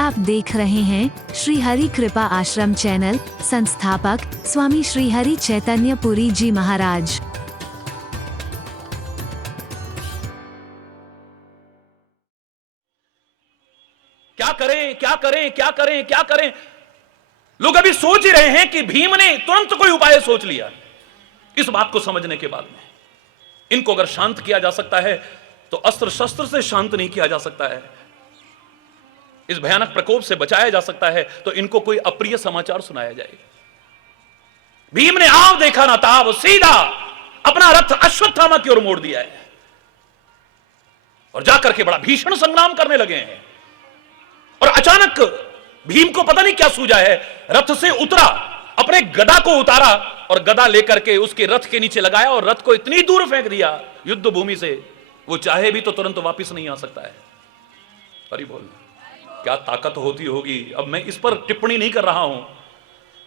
आप देख रहे हैं श्री हरि कृपा आश्रम चैनल। संस्थापक स्वामी श्री हरि चैतन्य पुरी जी महाराज। क्या करें क्या करें क्या करें क्या करें। लोग अभी सोच ही रहे हैं कि भीम ने तुरंत कोई उपाय सोच लिया। इस बात को समझने के बाद में इनको अगर शांत किया जा सकता है तो अस्त्र शस्त्र से शांत नहीं किया जा सकता है। इस भयानक प्रकोप से बचाया जा सकता है तो इनको कोई अप्रिय समाचार सुनाया जाए। भीम ने आव देखा ना ताव सीधा अपना रथ अश्वत्थामा की ओर मोड़ दिया है और जाकर के बड़ा भीषण संग्राम करने लगे हैं। और अचानक भीम को पता नहीं क्या सूझा है, रथ से उतरा, अपने गदा को उतारा और गदा लेकर के उसके रथ के नीचे लगाया और रथ को इतनी दूर फेंक दिया युद्ध भूमि से, वो चाहे भी तो तुरंत वापस नहीं आ सकता है। अरे बोल क्या ताकत होती होगी। अब मैं इस पर टिप्पणी नहीं कर रहा हूं।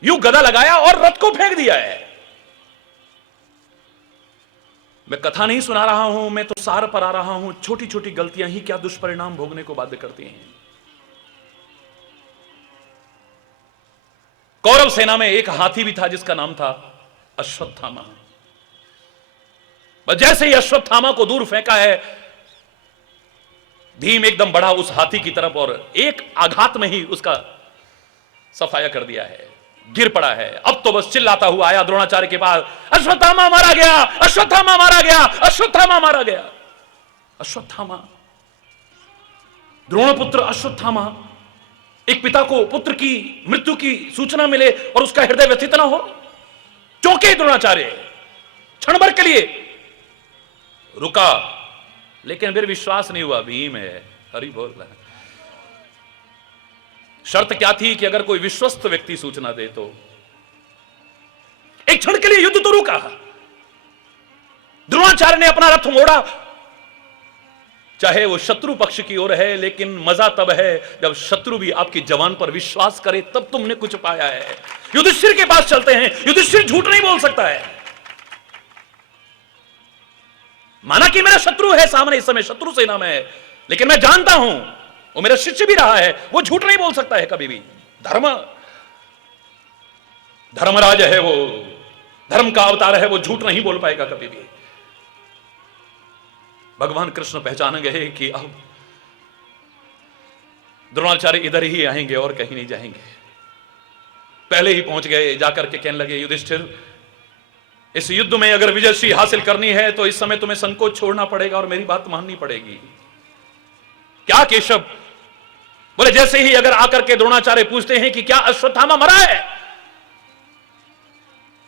यूं गदा लगाया और रथ को फेंक दिया है। मैं कथा नहीं सुना रहा हूं, मैं तो सार पर आ रहा हूं। छोटी छोटी गलतियां ही क्या दुष्परिणाम भोगने को बाध्य करती हैं। कौरव सेना में एक हाथी भी था जिसका नाम था अश्वत्थामा। बस जैसे ही अश्वत्थामा को दूर फेंका है, भीम एकदम बढ़ा उस हाथी की तरफ और एक आघात में ही उसका सफाया कर दिया है। गिर पड़ा है। अब तो बस चिल्लाता हुआ आया द्रोणाचार्य के पास, अश्वत्थामा मारा गया, अश्वत्थामा मारा गया, अश्वत्थामा मारा गया। अश्वत्थामा, द्रोणपुत्र अश्वत्थामा। एक पिता को पुत्र की मृत्यु की सूचना मिले और उसका हृदय व्यथित ना हो। चौंके द्रोणाचार्य, क्षण भर के लिए रुका, लेकिन फिर विश्वास नहीं हुआ। भीम है, हरि बोल रहा है। शर्त क्या थी कि अगर कोई विश्वस्त व्यक्ति सूचना दे तो। एक क्षण के लिए युद्ध तो रुका। द्रोणाचार्य ने अपना रथ मोड़ा, चाहे वो शत्रु पक्ष की ओर है, लेकिन मजा तब है जब शत्रु भी आपकी जवान पर विश्वास करे, तब तुमने कुछ पाया है। युधिष्ठिर के पास चलते हैं। युधिष्ठिर झूठ नहीं बोल सकता है। माना कि मेरा शत्रु है सामने, इस समय शत्रु सेना में है, लेकिन मैं जानता हूं वो मेरा शिष्य भी रहा है, वो झूठ नहीं बोल सकता है कभी भी। धर्मराज है, वो धर्म का अवतार है, वो झूठ नहीं बोल पाएगा कभी भी। भगवान कृष्ण पहचान गए कि अब द्रोणाचार्य इधर ही आएंगे और कहीं नहीं जाएंगे। पहले ही पहुंच गए। जाकर के कहने लगे, युधिष्ठिर, इस युद्ध में अगर विजयश्री हासिल करनी है तो इस समय तुम्हें संकोच छोड़ना पड़ेगा और मेरी बात माननी पड़ेगी। क्या केशव? बोले, जैसे ही अगर आकर के द्रोणाचार्य पूछते हैं कि क्या अश्वत्थामा मरा है,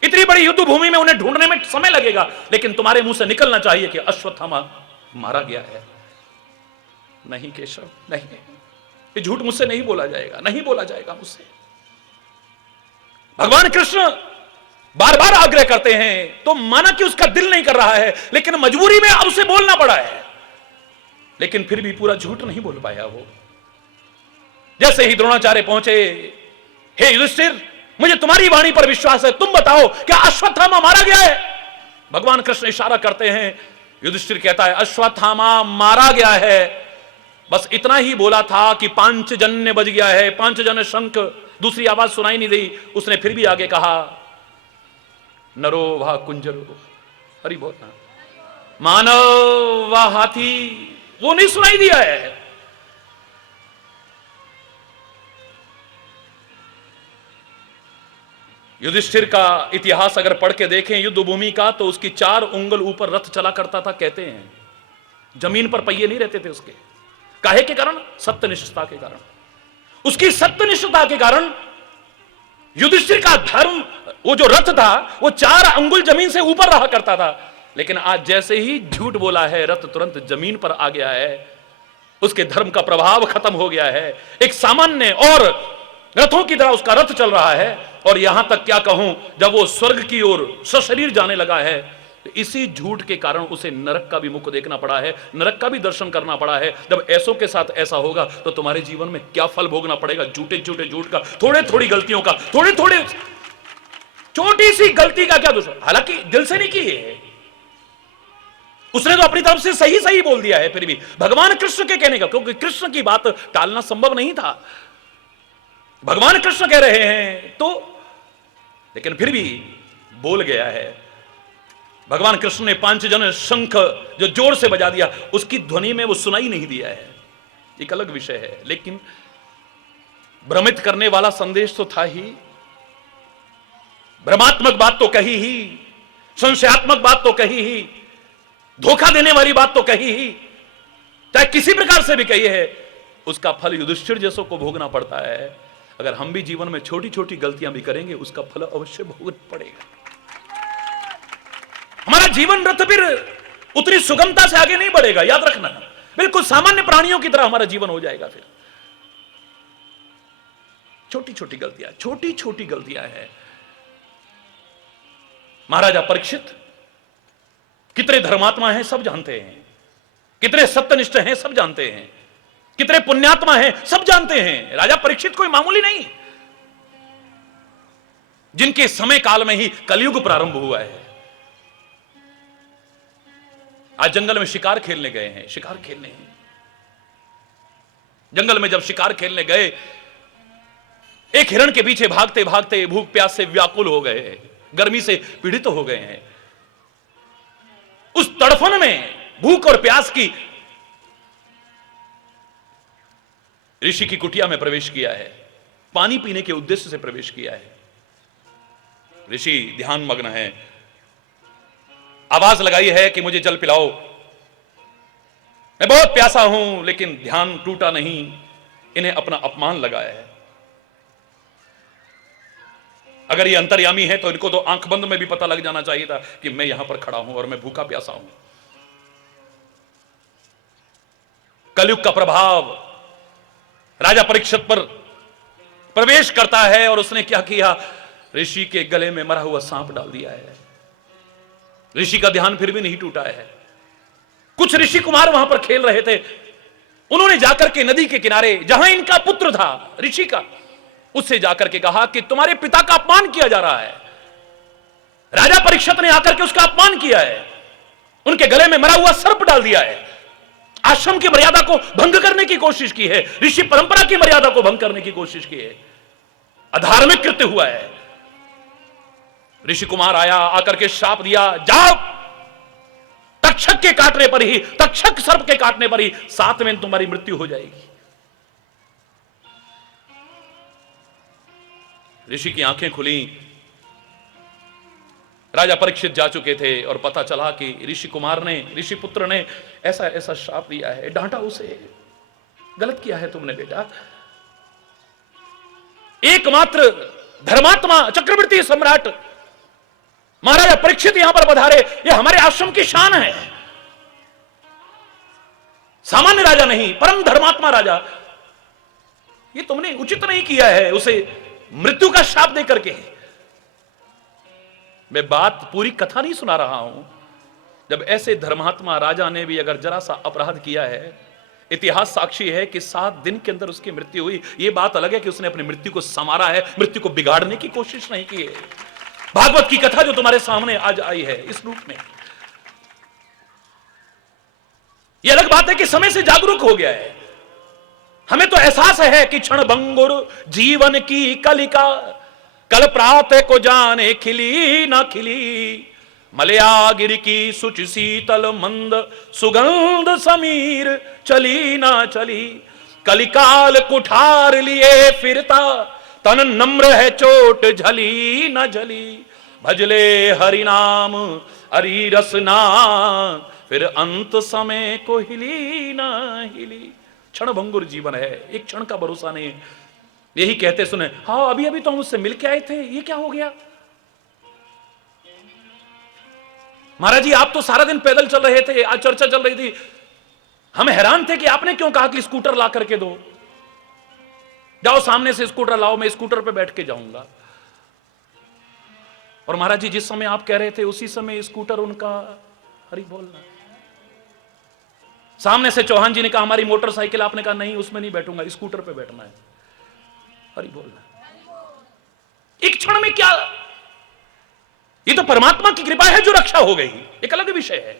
इतनी बड़ी युद्ध भूमि में उन्हें ढूंढने में समय लगेगा, लेकिन तुम्हारे मुंह से निकलना चाहिए कि अश्वत्थामा मारा गया है। नहीं केशव, नहीं, ये झूठ मुझसे नहीं बोला जाएगा, नहीं बोला जाएगा मुझसे। भगवान कृष्ण बार बार आग्रह करते हैं तो माना कि उसका दिल नहीं कर रहा है, लेकिन मजबूरी में अब उसे बोलना पड़ा है। लेकिन फिर भी पूरा झूठ नहीं बोल पाया वो। जैसे ही द्रोणाचार्य पहुंचे, हे युधिष्ठिर, मुझे तुम्हारी वाणी पर विश्वास है, तुम बताओ क्या अश्वत्थामा मारा गया है? भगवान कृष्ण इशारा करते हैं। युधिष्ठिर कहता है, अश्वत्थामा मारा गया है। बस इतना ही बोला था कि पांचजन्य बज गया है, पांचजन्य शंख। दूसरी आवाज सुनाई नहीं दी। उसने फिर भी आगे कहा, नरो वा कुंजरो, हरि बोलना, मानव वा हाथी, वो नहीं सुनाई दिया है। युधिष्ठिर का इतिहास अगर पढ़ के देखें युद्ध भूमि का, तो उसकी 4 उंगल ऊपर रथ चला करता था। कहते हैं जमीन पर पहिए नहीं रहते थे उसके। काहे के कारण? सत्यनिष्ठता के कारण। उसकी सत्यनिष्ठता के कारण युधिष्ठिर का धर्म, वो जो रथ था वो 4 अंगुल जमीन से ऊपर रहा करता था। लेकिन आज जैसे ही झूठ बोला है, रथ तुरंत जमीन पर आ गया है। उसके धर्म का प्रभाव खत्म हो गया है। एक सामान्य और रथों की तरह उसका रथ चल रहा है। और यहां तक क्या कहूं, जब वो स्वर्ग की ओर सशरीर जाने लगा है, तो इसी झूठ के कारण उसे नरक का भी मुख देखना पड़ा है, नरक का भी दर्शन करना पड़ा है। जब ऐसों के साथ ऐसा होगा तो तुम्हारे जीवन में क्या फल भोगना पड़ेगा। झूठे झूठे झूठ का, थोड़े थोड़ी गलतियों का, थोड़े थोड़े छोटी सी गलती का क्या दोष? हालांकि दिल से नहीं की है उसने, तो अपनी तरफ से सही सही बोल दिया है। फिर भी भगवान कृष्ण के कहने का, क्योंकि कृष्ण की बात टालना संभव नहीं था। भगवान कृष्ण कह रहे हैं तो, लेकिन फिर भी बोल गया है। भगवान कृष्ण ने पांचजन्य शंख जो जोर से बजा दिया, उसकी ध्वनि में वो सुनाई नहीं दिया है, एक अलग विषय है। लेकिन भ्रमित करने वाला संदेश तो था ही, भ्रमात्मक बात तो कही ही, संशयात्मक बात तो कही ही, धोखा देने वाली बात तो कही ही, चाहे किसी प्रकार से भी कही है, उसका फल युधिष्ठिर जैसों को भोगना पड़ता है। अगर हम भी जीवन में छोटी छोटी गलतियां भी करेंगे, उसका फल अवश्य भोगना पड़ेगा। हमारा जीवन रथ फिर उतनी सुगमता से आगे नहीं बढ़ेगा, याद रखना। बिल्कुल सामान्य प्राणियों की तरह हमारा जीवन हो जाएगा। फिर छोटी छोटी गलतियां हैं। महाराजा परीक्षित कितने धर्मात्मा हैं सब जानते हैं, कितने सत्यनिष्ठ हैं सब जानते हैं, कितने पुण्यात्मा हैं सब जानते हैं। राजा परीक्षित कोई मामूली नहीं, जिनके समय काल में ही कलयुग प्रारंभ हुआ है। आज जंगल में शिकार खेलने गए हैं, शिकार खेलने हैं। जंगल में जब शिकार खेलने गए, एक हिरण के पीछे भागते भागते भूख प्यास से व्याकुल हो गए, गर्मी से पीड़ित हो गए हैं। उस तड़फन में, भूख और प्यास की, ऋषि की कुटिया में प्रवेश किया है, पानी पीने के उद्देश्य से प्रवेश किया है। ऋषि ध्यान मग्न है, आवाज लगाई है कि मुझे जल पिलाओ, मैं बहुत प्यासा हूं, लेकिन ध्यान टूटा नहीं। इन्हें अपना अपमान लगाया है। अगर ये अंतर्यामी है तो इनको तो आंख बंद में भी पता लग जाना चाहिए था कि मैं यहां पर खड़ा हूं और मैं भूखा प्यासा हूं। कलयुग का प्रभाव राजा परीक्षित पर प्रवेश करता है और उसने क्या किया, ऋषि के गले में मरा हुआ सांप डाल दिया है। ऋषि का ध्यान फिर भी नहीं टूटा है। कुछ ऋषि कुमार वहां पर खेल रहे थे, उन्होंने जाकर के नदी के किनारे, जहां इनका पुत्र था ऋषि का, उससे जाकर के कहा कि तुम्हारे पिता का अपमान किया जा रहा है। राजा परीक्षित ने आकर के उसका अपमान किया है, उनके गले में मरा हुआ सर्प डाल दिया है, आश्रम की मर्यादा को भंग करने की कोशिश की है, ऋषि परंपरा की मर्यादा को भंग करने की कोशिश की है, अधार्मिक कृत्य हुआ है। ऋषि कुमार आया, आकर के श्राप दिया, जाओ, तक्षक के काटने पर ही, तक्षक सर्प के काटने पर ही 7 में तुम्हारी मृत्यु हो जाएगी। ऋषि की आंखें खुली। राजा परीक्षित जा चुके थे और पता चला कि ऋषि कुमार ने, ऋषि पुत्र ने ऐसा ऐसा श्राप दिया है। डांटा उसे, गलत किया है तुमने बेटा। एकमात्र धर्मात्मा चक्रवर्ती सम्राट महाराजा परीक्षित यहां पर पधारे, ये हमारे आश्रम की शान है। सामान्य राजा नहीं, परम धर्मात्मा राजा। ये तुमने उचित नहीं किया है उसे मृत्यु का श्राप दे करके। मैं बात, पूरी कथा नहीं सुना रहा हूं। जब ऐसे धर्मात्मा राजा ने भी अगर जरा सा अपराध किया है, इतिहास साक्षी है कि 7 दिन के अंदर उसकी मृत्यु हुई। यह बात अलग है कि उसने अपनी मृत्यु को संवारा है, मृत्यु को बिगाड़ने की कोशिश नहीं की है। भागवत की कथा जो तुम्हारे सामने आज आई है इस रूप में, यह अलग बात है कि समय से जागरूक हो गया है। हमें तो एहसास है कि क्षण भंगुर जीवन की कलिका, कल प्रातः को जाने खिली ना खिली, मलयागिरि की सुच शीतल मंद सुगंध समीर चली ना चली, कलिकाल कुठार लिए फिरता तन नम्र है चोट झली न झली, भजले हरि नाम हरि रसना फिर अंत समय को हिली ना हिली। क्षण भंगुर जीवन है, एक क्षण का भरोसा नहीं। यही कहते सुने, हाँ अभी अभी तो हम उससे मिलके आए थे, ये क्या हो गया? महाराज जी आप तो सारा दिन पैदल चल रहे थे, आज चर्चा चल रही थी, हम हैरान थे कि आपने क्यों कहा कि स्कूटर ला करके दो। जाओ सामने से स्कूटर लाओ, मैं स्कूटर पे बैठ के जाऊंगा। और महाराज जी जिस समय आप कह रहे थे उसी समय स्कूटर उनका, हरि बोलना। सामने से चौहान जी ने कहा हमारी मोटरसाइकिल, आपने कहा नहीं उसमें नहीं बैठूंगा, स्कूटर पे बैठना है, हरि बोलना। एक क्षण में क्या, ये तो परमात्मा की कृपा है जो रक्षा हो गई, एक अलग विषय है।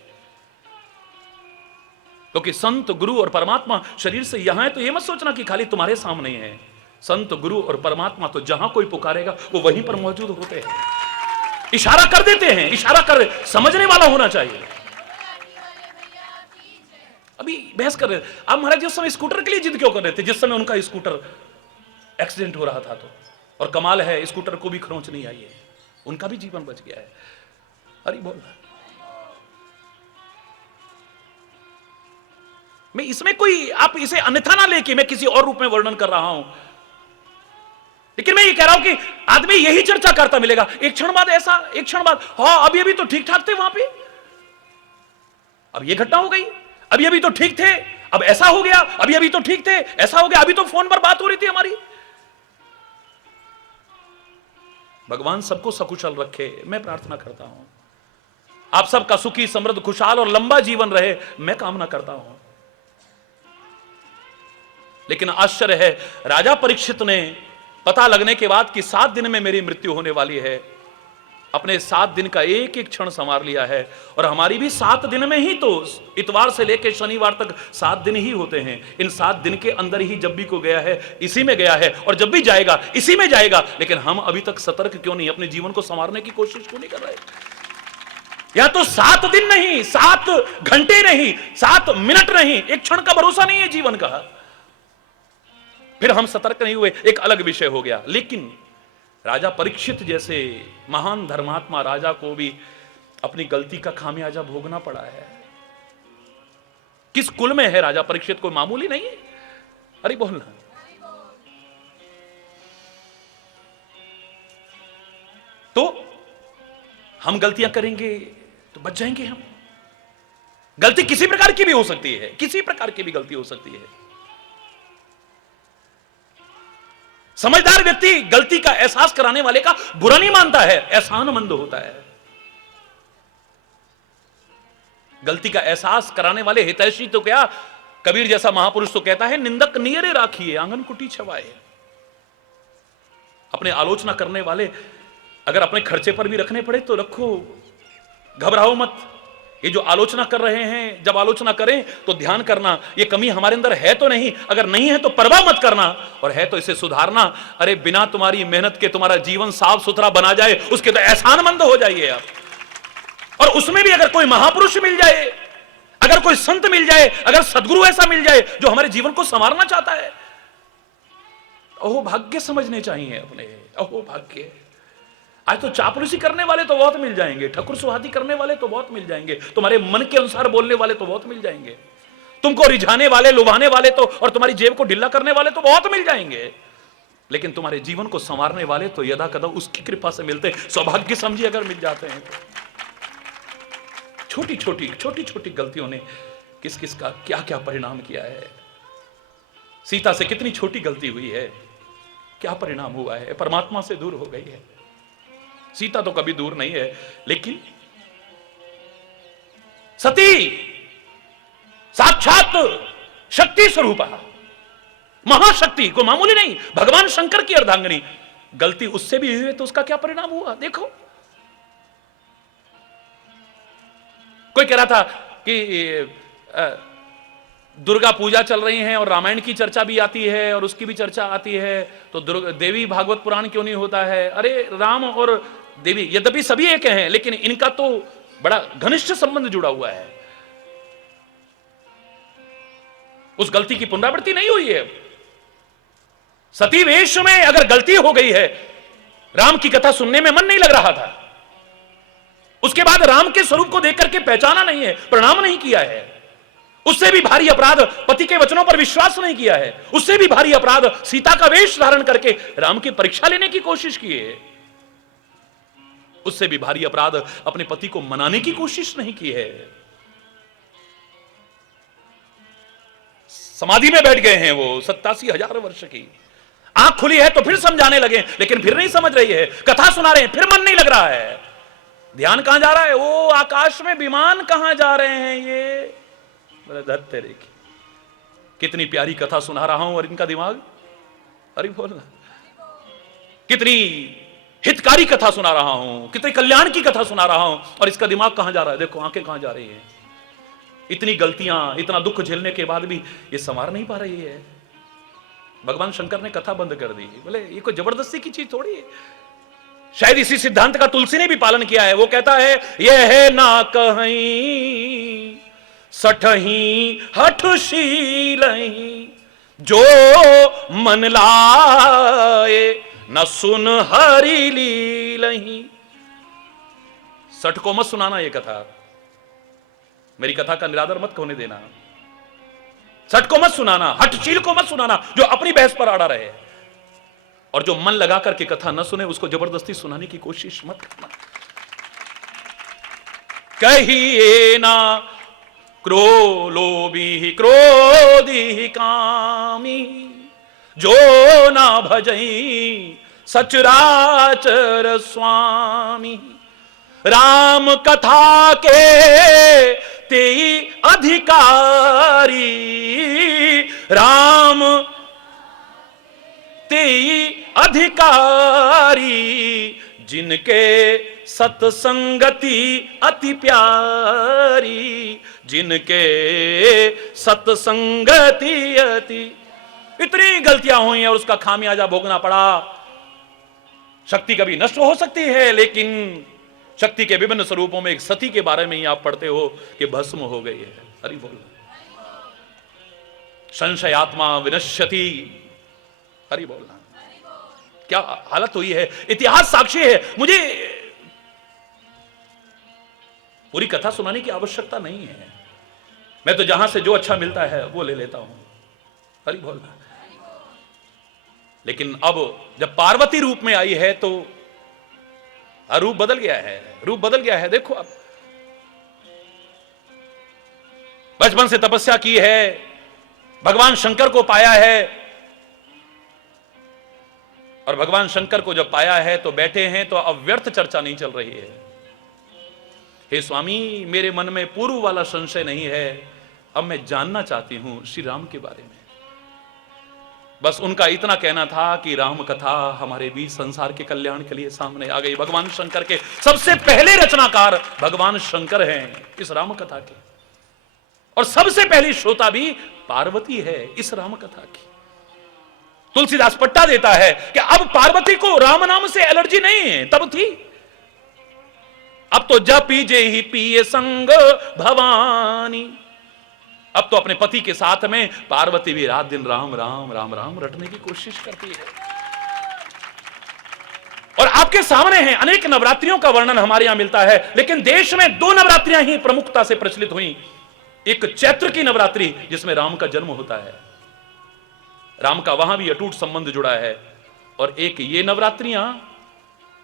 क्योंकि संत गुरु और परमात्मा शरीर से यहां है तो ये मत सोचना कि खाली तुम्हारे सामने है, संत, गुरु और परमात्मा तो जहां कोई पुकारेगा वो वहीं पर मौजूद होते हैं, इशारा कर देते हैं, इशारा कर, समझने वाला होना चाहिए। अभी बहस कर रहे थे आप महाराज जिस समय स्कूटर के लिए जिद क्यों कर रहे थे, जिस समय उनका स्कूटर एक्सीडेंट हो रहा था तो, और कमाल है स्कूटर को भी खरोंच नहीं आई है, उनका भी जीवन बच गया है। अरे बोल, मैं इसमें कोई, आप इसे अन्यथा ना लेके मैं किसी और रूप में वर्णन कर रहा हूं, लेकिन मैं ये कह रहा हूं कि आदमी यही चर्चा करता मिलेगा, एक क्षण बाद ऐसा, एक क्षण बाद हाँ अभी अभी तो ठीक ठाक थे वहां पे, अब ये घटना हो गई, अभी अभी तो ठीक थे, अब ऐसा हो गया, अभी अभी तो ठीक थे, ऐसा हो गया, अभी तो फोन पर बात हो रही थी हमारी। भगवान सबको सकुशल रखे, मैं प्रार्थना करता हूं, आप सबका सुखी, समृद्ध, खुशहाल और लंबा जीवन रहे, मैं कामना करता हूं। लेकिन आश्चर्य है, राजा परीक्षित ने पता लगने के बाद कि 7 दिन में मेरी मृत्यु होने वाली है, अपने 7 दिन का एक एक क्षण संवार लिया है। और हमारी भी 7 दिन में ही तो, इतवार से लेकर शनिवार तक 7 दिन ही होते हैं, इन 7 दिन के अंदर ही जब भी को गया है इसी में गया है, और जब भी जाएगा इसी में जाएगा। लेकिन हम अभी तक सतर्क क्यों नहीं, अपने जीवन को संवारने की कोशिश क्यों नहीं कर रहे? या तो 7 दिन नहीं, 7 घंटे नहीं, 7 मिनट नहीं, एक क्षण का भरोसा नहीं है जीवन का, फिर हम सतर्क नहीं हुए, एक अलग विषय हो गया। लेकिन राजा परीक्षित जैसे महान धर्मात्मा राजा को भी अपनी गलती का खामियाजा भोगना पड़ा है। किस कुल में है राजा परीक्षित, कोई मामूली नहीं है। अरे बोलना, तो हम गलतियां करेंगे तो बच जाएंगे हम। गलती किसी प्रकार की भी हो सकती है, किसी प्रकार की भी गलती हो सकती है। समझदार व्यक्ति गलती का एहसास कराने वाले का बुरा नहीं मानता है, एहसानमंद होता है। गलती का एहसास कराने वाले हितैषी तो क्या, कबीर जैसा महापुरुष तो कहता है, निंदक नियरे राखिए आंगन कुटी छवाए। अपने आलोचना करने वाले अगर अपने खर्चे पर भी रखने पड़े तो रखो, घबराओ मत। ये जो आलोचना कर रहे हैं, जब आलोचना करें तो ध्यान करना ये कमी हमारे अंदर है तो नहीं, अगर नहीं है तो परवाह मत करना, और है तो इसे सुधारना। अरे बिना तुम्हारी मेहनत के तुम्हारा जीवन साफ सुथरा बना जाए, उसके तो एहसानमंद हो जाइए आप। और उसमें भी अगर कोई महापुरुष मिल जाए, अगर कोई संत मिल जाए, अगर सदगुरु ऐसा मिल जाए जो हमारे जीवन को संवारना चाहता है, अहो भाग्य समझने चाहिए अपने, अहो भाग्य। आज तो चापलूसी करने वाले तो बहुत मिल जाएंगे, ठकुर सुहादी करने वाले तो बहुत मिल जाएंगे, तुम्हारे मन के अनुसार बोलने वाले तो बहुत मिल जाएंगे, तुमको रिझाने वाले, लुभाने वाले तो, और तुम्हारी जेब को ढीला करने वाले तो बहुत मिल जाएंगे। लेकिन तुम्हारे जीवन को संवारने वाले तो यदा कदा उसकी कृपा से मिलते, सौभाग्य समझिए अगर मिल जाते हैं। छोटी छोटी गलतियों ने किस किस का क्या क्या परिणाम किया है। सीता से कितनी छोटी गलती हुई है, क्या परिणाम हुआ है, परमात्मा से दूर हो गई है। सीता तो कभी दूर नहीं है, लेकिन सती साक्षात शक्ति स्वरूपा, महाशक्ति को मामूली नहीं, भगवान शंकर की अर्धांगिनी, गलती उससे भी हुई है तो उसका क्या परिणाम हुआ देखो। कोई कह रहा था कि दुर्गा पूजा चल रही है और रामायण की चर्चा भी आती है और उसकी भी चर्चा आती है, तो देवी भागवत पुराण क्यों नहीं होता है? अरे राम और देवी यद्यपि सभी एक हैं, लेकिन इनका तो बड़ा घनिष्ठ संबंध जुड़ा हुआ है। उस गलती की पुनरावृत्ति नहीं हुई है। सती वेश में अगर गलती हो गई है, राम की कथा सुनने में मन नहीं लग रहा था, उसके बाद राम के स्वरूप को देख करके पहचाना नहीं है, प्रणाम नहीं किया है, उससे भी भारी अपराध पति के वचनों पर विश्वास नहीं किया है, उससे भी भारी अपराध सीता का वेश धारण करके राम की परीक्षा लेने की कोशिश की है, उससे भी भारी अपराध अपने पति को मनाने की कोशिश नहीं की है। समाधि में बैठ गए हैं वो 87,000 वर्ष की, आंख खुली है तो फिर समझाने लगे, लेकिन फिर नहीं समझ रही है, कथा सुना रहे हैं फिर मन नहीं लग रहा है, ध्यान कहां जा रहा है, वो आकाश में विमान कहां जा रहे हैं ये, तेरे की कितनी प्यारी कथा सुना रहा हूं और इनका दिमाग, अरे बोलना, कितनी हितकारी कथा सुना रहा हूं, कितने कल्याण की कथा सुना रहा हूं, और इसका दिमाग कहां जा रहा है, देखो आंखें कहां जा रही हैं। इतनी गलतियां, इतना दुख झेलने के बाद भी ये संवार नहीं पा रही है। भगवान शंकर ने कथा बंद कर दी। बोले ये कोई जबरदस्ती की चीज थोड़ी है। शायद इसी सिद्धांत का तुलसी ने भी पालन किया है। वो कहता है यह है ना कहीं सठही हठशीलही, जो मन लाए न सुन हरि लीलही। सठ को मत सुनाना ये कथा, मेरी कथा का निरादर मत होने देना। सठ को मत सुनाना, हठशील को मत सुनाना जो अपनी बहस पर अड़ा रहे, और जो मन लगा करके कथा न सुने उसको जबरदस्ती सुनाने की कोशिश मत करना। कहिए ना क्रोलोभी क्रोधी कामी, जो ना भजई सचराचर स्वामी। राम कथा के तेई अधिकारी, राम तेई अधिकारी, जिनके सत्संगति अति प्यारी, जिनके सत्संगति अति। इतनी गलतियां हुई और उसका खामियाजा भोगना पड़ा। शक्ति कभी नष्ट हो सकती है, लेकिन शक्ति के विभिन्न स्वरूपों में एक सती के बारे में ही आप पढ़ते हो कि भस्म हो गई है। हरि बोल। संशयात्मा विनश्यति। हरि बोलना। क्या हालत हुई है, इतिहास साक्षी है। मुझे पूरी कथा सुनाने की आवश्यकता नहीं है, मैं तो जहां से जो अच्छा मिलता है वो ले लेता हूं। हरि बोलना। लेकिन अब जब पार्वती रूप में आई है तो रूप बदल गया है, रूप बदल गया है। देखो अब बचपन से तपस्या की है, भगवान शंकर को पाया है, और भगवान शंकर को जब पाया है तो बैठे हैं तो अब व्यर्थ चर्चा नहीं चल रही है। हे स्वामी, मेरे मन में पूर्व वाला संशय नहीं है, अब मैं जानना चाहती हूं श्री राम के बारे में। बस उनका इतना कहना था कि राम कथा हमारे बीच संसार के कल्याण के लिए सामने आ गई। भगवान शंकर के सबसे पहले रचनाकार भगवान शंकर हैं इस राम कथा के, और सबसे पहली श्रोता भी पार्वती है इस राम कथा की। तुलसीदास पट्टा देता है कि अब पार्वती को राम नाम से एलर्जी नहीं है, तब थी। अब तो जपी जे ही पिए संग भवानी। अब तो अपने पति के साथ में पार्वती भी रात दिन राम राम राम राम रटने की कोशिश करती है। और आपके सामने हैं, अनेक नवरात्रियों का वर्णन हमारे यहां मिलता है, लेकिन देश में 2 नवरात्रियां ही प्रमुखता से प्रचलित हुई। एक चैत्र की नवरात्रि जिसमें राम का जन्म होता है, राम का वहां भी अटूट संबंध जुड़ा है, और एक ये नवरात्रियां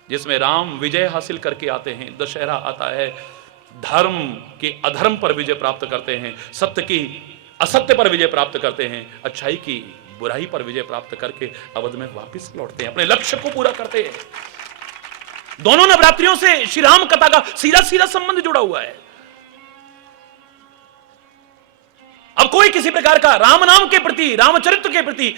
जिसमें राम विजय हासिल करके आते हैं। दशहरा आता है, धर्म के अधर्म पर विजय प्राप्त करते हैं, सत्य की असत्य पर विजय प्राप्त करते हैं, अच्छाई की बुराई पर विजय प्राप्त करके अवध में वापस लौटते हैं, अपने लक्ष्य को पूरा करते हैं। दोनों नवरात्रियों से श्री राम कथा का सीधा सीधा संबंध जुड़ा हुआ है। अब कोई किसी प्रकार का राम नाम के प्रति, रामचरित्र के प्रति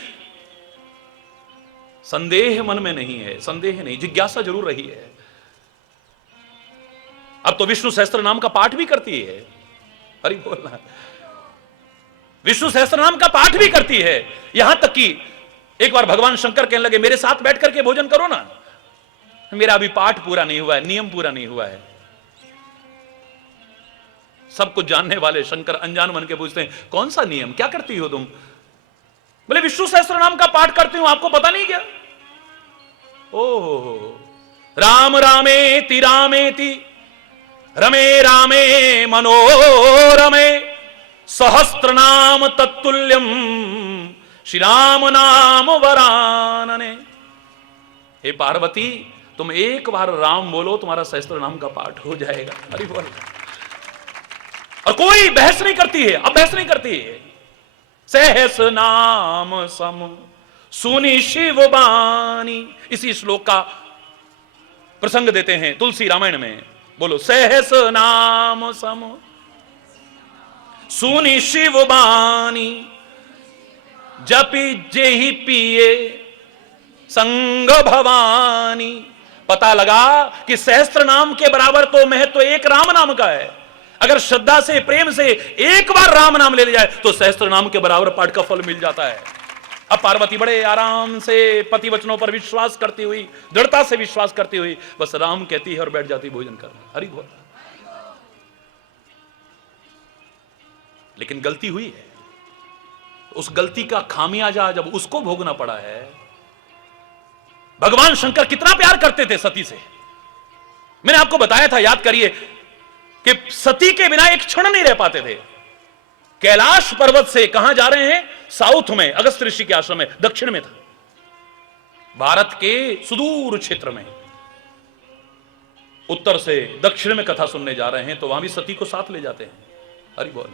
संदेह मन में नहीं है, संदेह नहीं, जिज्ञासा जरूर रही है। अब तो विष्णु सहस्त्र नाम का पाठ भी करती है। हरि बोलना। विष्णु सहस्त्र नाम का पाठ भी करती है, यहां तक कि एक बार भगवान शंकर कहने लगे मेरे साथ बैठ करके भोजन करो ना, मेरा अभी पाठ पूरा नहीं हुआ है, नियम पूरा नहीं हुआ है। सब कुछ जानने वाले शंकर अनजान बन के पूछते हैं कौन सा नियम, क्या करती हो तुम? बोले विष्णु सहस्त्र नाम का पाठ करती हूं, आपको पता नहीं क्या? ओह, राम रामेति रामेति रमे रामे मनोरमे सहस्त्र नाम तत्तुल्यम श्री राम नाम वरानने। हे पार्वती, तुम एक बार राम बोलो, तुम्हारा सहस्त्र नाम का पाठ हो जाएगा। हरि बोल। और कोई बहस नहीं करती है, अब बहस नहीं करती है। सहस नाम सम सुनी शिव बानी, इसी श्लोक का प्रसंग देते हैं तुलसी रामायण में। बोलो, सहस नाम सम सुनी शिव बानी, जपी जेहि पिए संग भवानी। पता लगा कि सहस्त्र नाम के बराबर तो महत्व एक राम नाम का है। अगर श्रद्धा से, प्रेम से एक बार राम नाम ले लिया जाए तो सहस्त्र नाम के बराबर पाठ का फल मिल जाता है। अब पार्वती बड़े आराम से पति वचनों पर विश्वास करती हुई, दृढ़ता से विश्वास करती हुई बस राम कहती है और बैठ जाती भोजन करने। हरि बोल। लेकिन गलती हुई है, उस गलती का खामियाजा जब उसको भोगना पड़ा है। भगवान शंकर कितना प्यार करते थे सती से, मैंने आपको बताया था, याद करिए कि सती के बिना एक क्षण नहीं रह पाते थे। कैलाश पर्वत से कहां जा रहे हैं? साउथ में, अगस्त ऋषि के आश्रम में, दक्षिण में था, भारत के सुदूर क्षेत्र में। उत्तर से दक्षिण में कथा सुनने जा रहे हैं तो वहां भी सती को साथ ले जाते हैं। हरि बोल।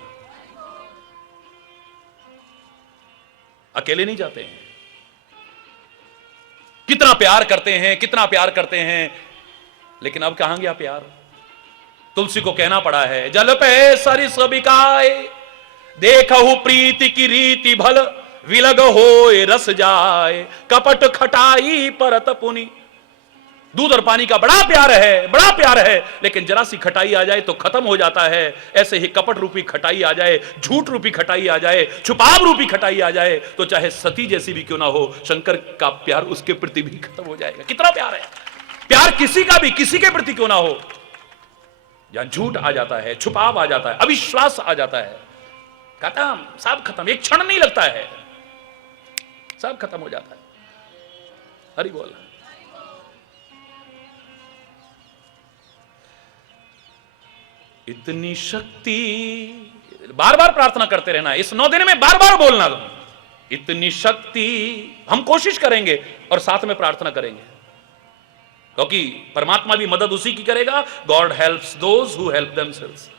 अकेले नहीं जाते हैं। कितना प्यार करते हैं, कितना प्यार करते हैं, लेकिन अब कहां गया प्यार? तुलसी को कहना पड़ा है, जल पे सरिस बिकाए, देखहु प्रीति की रीति भल, विलग होए रस जाए, कपट खटाई परत पुनि। दूध और पानी का बड़ा प्यार है, बड़ा प्यार है, लेकिन जरा सी खटाई आ जाए तो खत्म हो जाता है। ऐसे ही कपट रूपी खटाई आ जाए, झूठ रूपी खटाई आ जाए, छुपाव रूपी खटाई आ जाए तो चाहे सती जैसी भी क्यों ना हो, शंकर का प्यार उसके प्रति भी खत्म हो जाएगा। कितना प्यार है, प्यार किसी का भी किसी के प्रति क्यों ना हो, जहां झूठ आ जाता है, छुपाव आ जाता है, अविश्वास आ जाता है, खत्म, सब खत्म। एक क्षण नहीं लगता है, सब खत्म हो जाता है। हरि बोल। इतनी शक्ति, बार बार प्रार्थना करते रहना, इस 9 दिन में बार बार बोलना, इतनी शक्ति। हम कोशिश करेंगे और साथ में प्रार्थना करेंगे, क्योंकि परमात्मा भी मदद उसी की करेगा। God helps those who help themselves.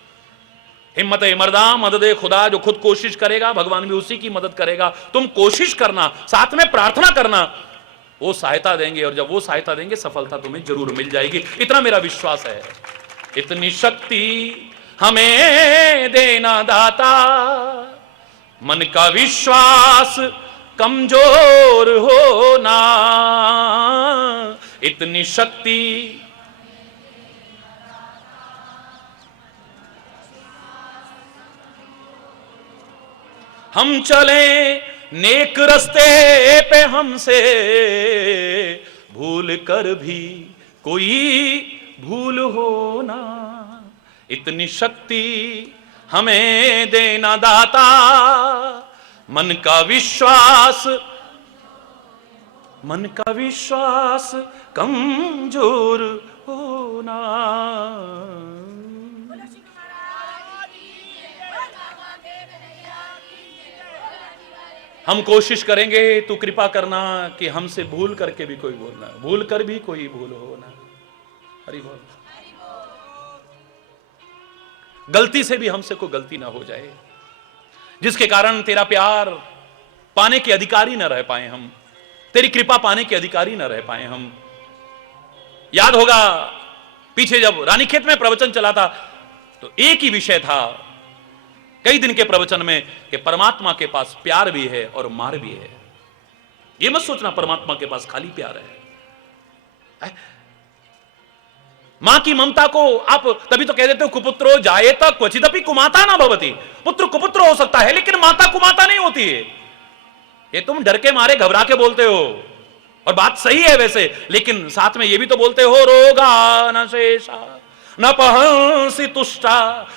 हिम्मत मर्दा मदद खुदा, जो खुद कोशिश करेगा भगवान भी उसी की मदद करेगा। तुम कोशिश करना, साथ में प्रार्थना करना, वो सहायता देंगे, और जब वो सहायता देंगे सफलता तुम्हें जरूर मिल जाएगी। इतना मेरा विश्वास है। इतनी शक्ति हमें देना दाता, मन का विश्वास कमजोर होना। इतनी शक्ति हम चले नेक रस्ते पे, हमसे भूल कर भी कोई भूल हो ना। इतनी शक्ति हमें देना दाता, मन का विश्वास, मन का विश्वास कमजोर होना। हम कोशिश करेंगे, तू कृपा करना कि हमसे भूल करके भी कोई बोलना, भूल कर भी कोई भूल हो ना। हरि बोल। गलती से भी हमसे कोई गलती ना हो जाए, जिसके कारण तेरा प्यार पाने के अधिकारी ना रह पाए हम, तेरी कृपा पाने के अधिकारी ना रह पाए हम। याद होगा पीछे जब रानीखेत में प्रवचन चला था तो एक ही विषय था कई दिन के प्रवचन में कि परमात्मा के पास प्यार भी है और मार भी है। ये मत सोचना परमात्मा के पास खाली प्यार है। मां की ममता को आप तभी तो कह देते हो कुपुत्रो जायेत क्वचिदपि कुमाता ना भवति। पुत्र कुपुत्र हो सकता है लेकिन माता कुमाता नहीं होती है। ये तुम डर के मारे घबरा के बोलते हो, और बात सही है वैसे, लेकिन साथ में ये भी तो बोलते हो रोगा न शेषा न पहंसी तुष्टा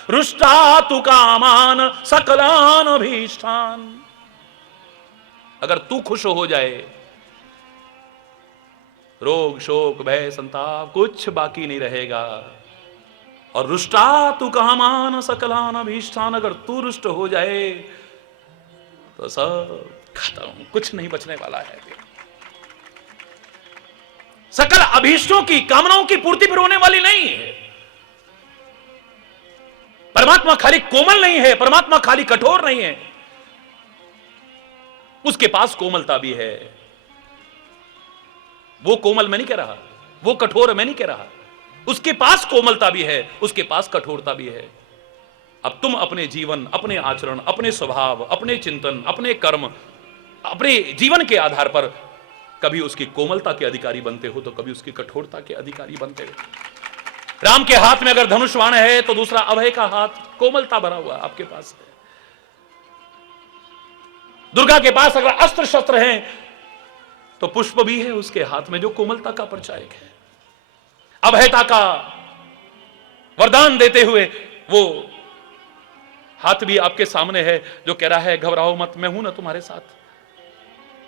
रुष्टा तु कामान सकलान अभीष्टान। अगर तू खुश हो जाए, रोग शोक भय संताप कुछ बाकी नहीं रहेगा। और रुष्टा तू कामान सकलान अभीष्टान, अगर तू रुष्ट हो जाए तो सब खत्म, कुछ नहीं बचने वाला है। सकल अभीष्टों की, कामनाओं की पूर्ति पर होने वाली नहीं है। परमात्मा खाली कोमल नहीं है, परमात्मा खाली कठोर नहीं है, उसके पास कोमलता भी है। वो कोमल मैं नहीं कह रहा, वो कठोर मैं नहीं कह रहा, उसके पास कोमलता भी है, उसके पास कठोरता भी है। अब तुम अपने जीवन, अपने आचरण, अपने स्वभाव, अपने चिंतन, अपने कर्म, अपने जीवन के आधार पर कभी उसकी कोमलता के अधिकारी बनते हो तो कभी उसकी कठोरता के अधिकारी बनते हो। राम के हाथ में अगर धनुष बाण है तो दूसरा अभय का हाथ कोमलता भरा हुआ आपके पास है। दुर्गा के पास अगर अस्त्र शस्त्र हैं तो पुष्प भी है उसके हाथ में, जो कोमलता का परिचायक है। अभयता का वरदान देते हुए वो हाथ भी आपके सामने है, जो कह रहा है घबराओ मत, मैं हूं ना तुम्हारे साथ।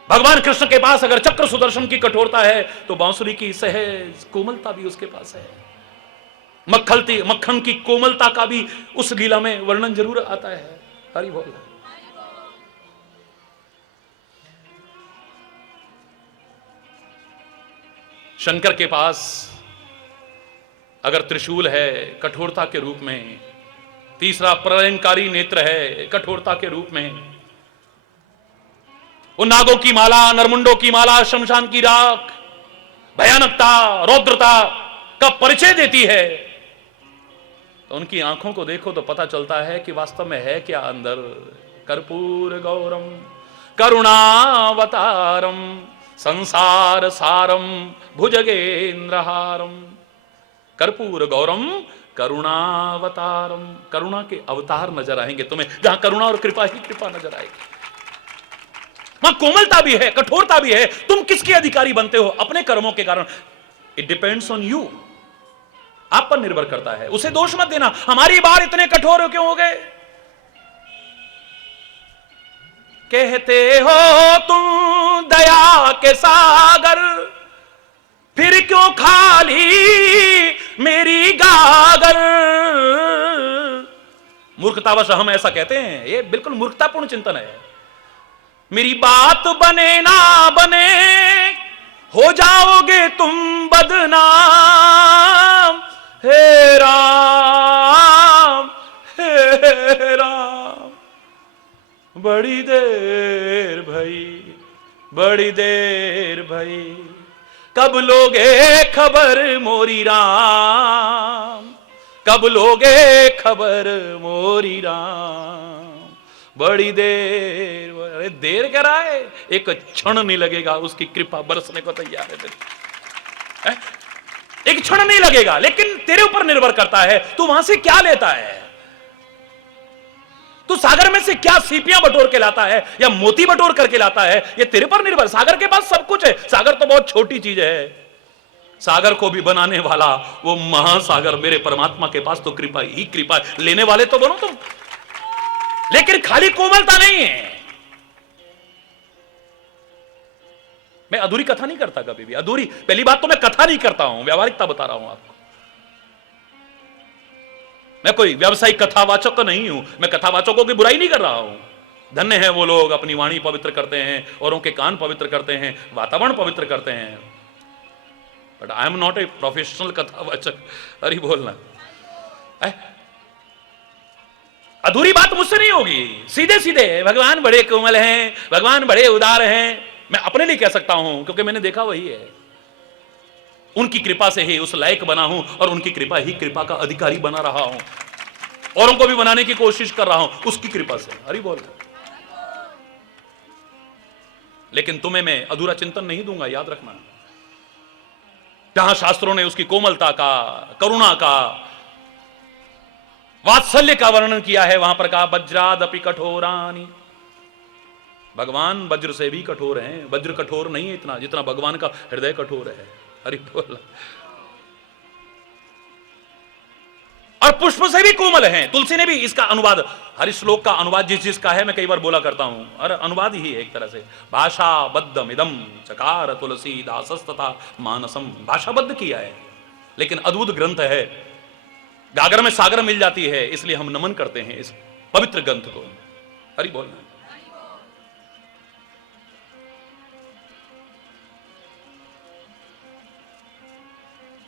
भगवान कृष्ण के पास अगर चक्र सुदर्शन की कठोरता है तो बांसुरी की सहज कोमलता भी उसके पास है। मक्खन की कोमलता का भी उस लीला में वर्णन जरूर आता है। हरि बोल। शंकर के पास अगर त्रिशूल है कठोरता के रूप में, तीसरा प्रलयंकारी नेत्र है कठोरता के रूप में, वो नागों की माला, नरमुंडों की माला, शमशान की राख भयानकता, रौद्रता का परिचय देती है, तो उनकी आंखों को देखो तो पता चलता है कि वास्तव में है क्या अंदर। कर्पूर गौरम करुणावतारम संसार सारम भुजगेंद्रहारम। कर्पूर गौरम करुणावतारम, करुणा के अवतार नजर आएंगे तुम्हें, जहां करुणा और कृपा ही कृपा नजर आएगी। वहां कोमलता भी है, कठोरता भी है। तुम किसके अधिकारी बनते हो? अपने कर्मों के कारण। इट डिपेंड्स ऑन यू, आप पर निर्भर करता है। उसे दोष मत देना, हमारी बार इतने कठोर क्यों हो गए। कहते हो तुम दया के सागर, फिर क्यों खाली मेरी गागर। मूर्खतावश हम ऐसा कहते हैं, ये बिल्कुल मूर्खतापूर्ण चिंतन है। मेरी बात बने ना बने, हो जाओगे तुम बदनाम। हे राम हे राम, बड़ी देर भई, बड़ी देर भई, कब लोगे खबर मोरी राम, कब लोगे खबर मोरी राम। बड़ी देर, अरे देर कह रहा है, एक क्षण नहीं लगेगा, उसकी कृपा बरसने को तैयार है तेरी। एक क्षण नहीं लगेगा, लेकिन तेरे ऊपर निर्भर करता है तू वहां से क्या लेता है। तू सागर में से क्या सीपियां बटोर के लाता है या मोती बटोर करके लाता है, ये तेरे पर निर्भर। सागर के पास सब कुछ है, सागर तो बहुत छोटी चीज है। सागर को भी बनाने वाला वो महासागर मेरे परमात्मा के पास तो कृपा ही कृपा है। लेने वाले तो बनो तुम, लेकिन खाली कोमलता नहीं है। मैं अधूरी कथा नहीं करता कभी भी, अधूरी। पहली बात तो मैं कथा नहीं करता हूं, व्यावहारिकता बता रहा हूं आपको। मैं कोई व्यावसायिक कथावाचक तो नहीं हूं, मैं कथावाचकों की बुराई नहीं कर रहा हूं। धन्य है वो लोग, अपनी वाणी पवित्र करते हैं, औरों के कान पवित्र करते हैं, वातावरण पवित्र करते हैं। But I am not a professional कथावाचक। अरे बोलना, अधूरी बात मुझसे नहीं होगी। सीधे सीधे भगवान बड़े कोमल हैं, भगवान बड़े उदार हैं, मैं अपने लिए कह सकता हूं क्योंकि मैंने देखा वही है। उनकी कृपा से ही उस लायक बना हूं और उनकी कृपा ही कृपा का अधिकारी बना रहा हूं। औरों को भी बनाने की कोशिश कर रहा हूं उसकी कृपा से। हरि बोल। लेकिन तुम्हें मैं अधूरा चिंतन नहीं दूंगा, याद रखना। जहां शास्त्रों ने उसकी कोमलता का, करुणा का, वात्सल्य का वर्णन किया है, वहां पर कहा वज्रादपि कठोरानि। भगवान वज्र से भी कठोर हैं। वज्र कठोर नहीं है इतना जितना भगवान का हृदय कठोर है। हरि बोल। और पुष्प से भी कोमल हैं। तुलसी ने भी इसका अनुवाद, हर श्लोक का अनुवाद जिस जिसका है मैं कई बार बोला करता हूं, और अनुवाद ही है एक तरह से। भाषाबद्ध इदम चकार तुलसी दासस्तथा मानसम। भाषाबद्ध किया है, लेकिन अद्भुत ग्रंथ है। गागर में सागर मिल जाती है, इसलिए हम नमन करते हैं इस पवित्र ग्रंथ को। हरि बोल।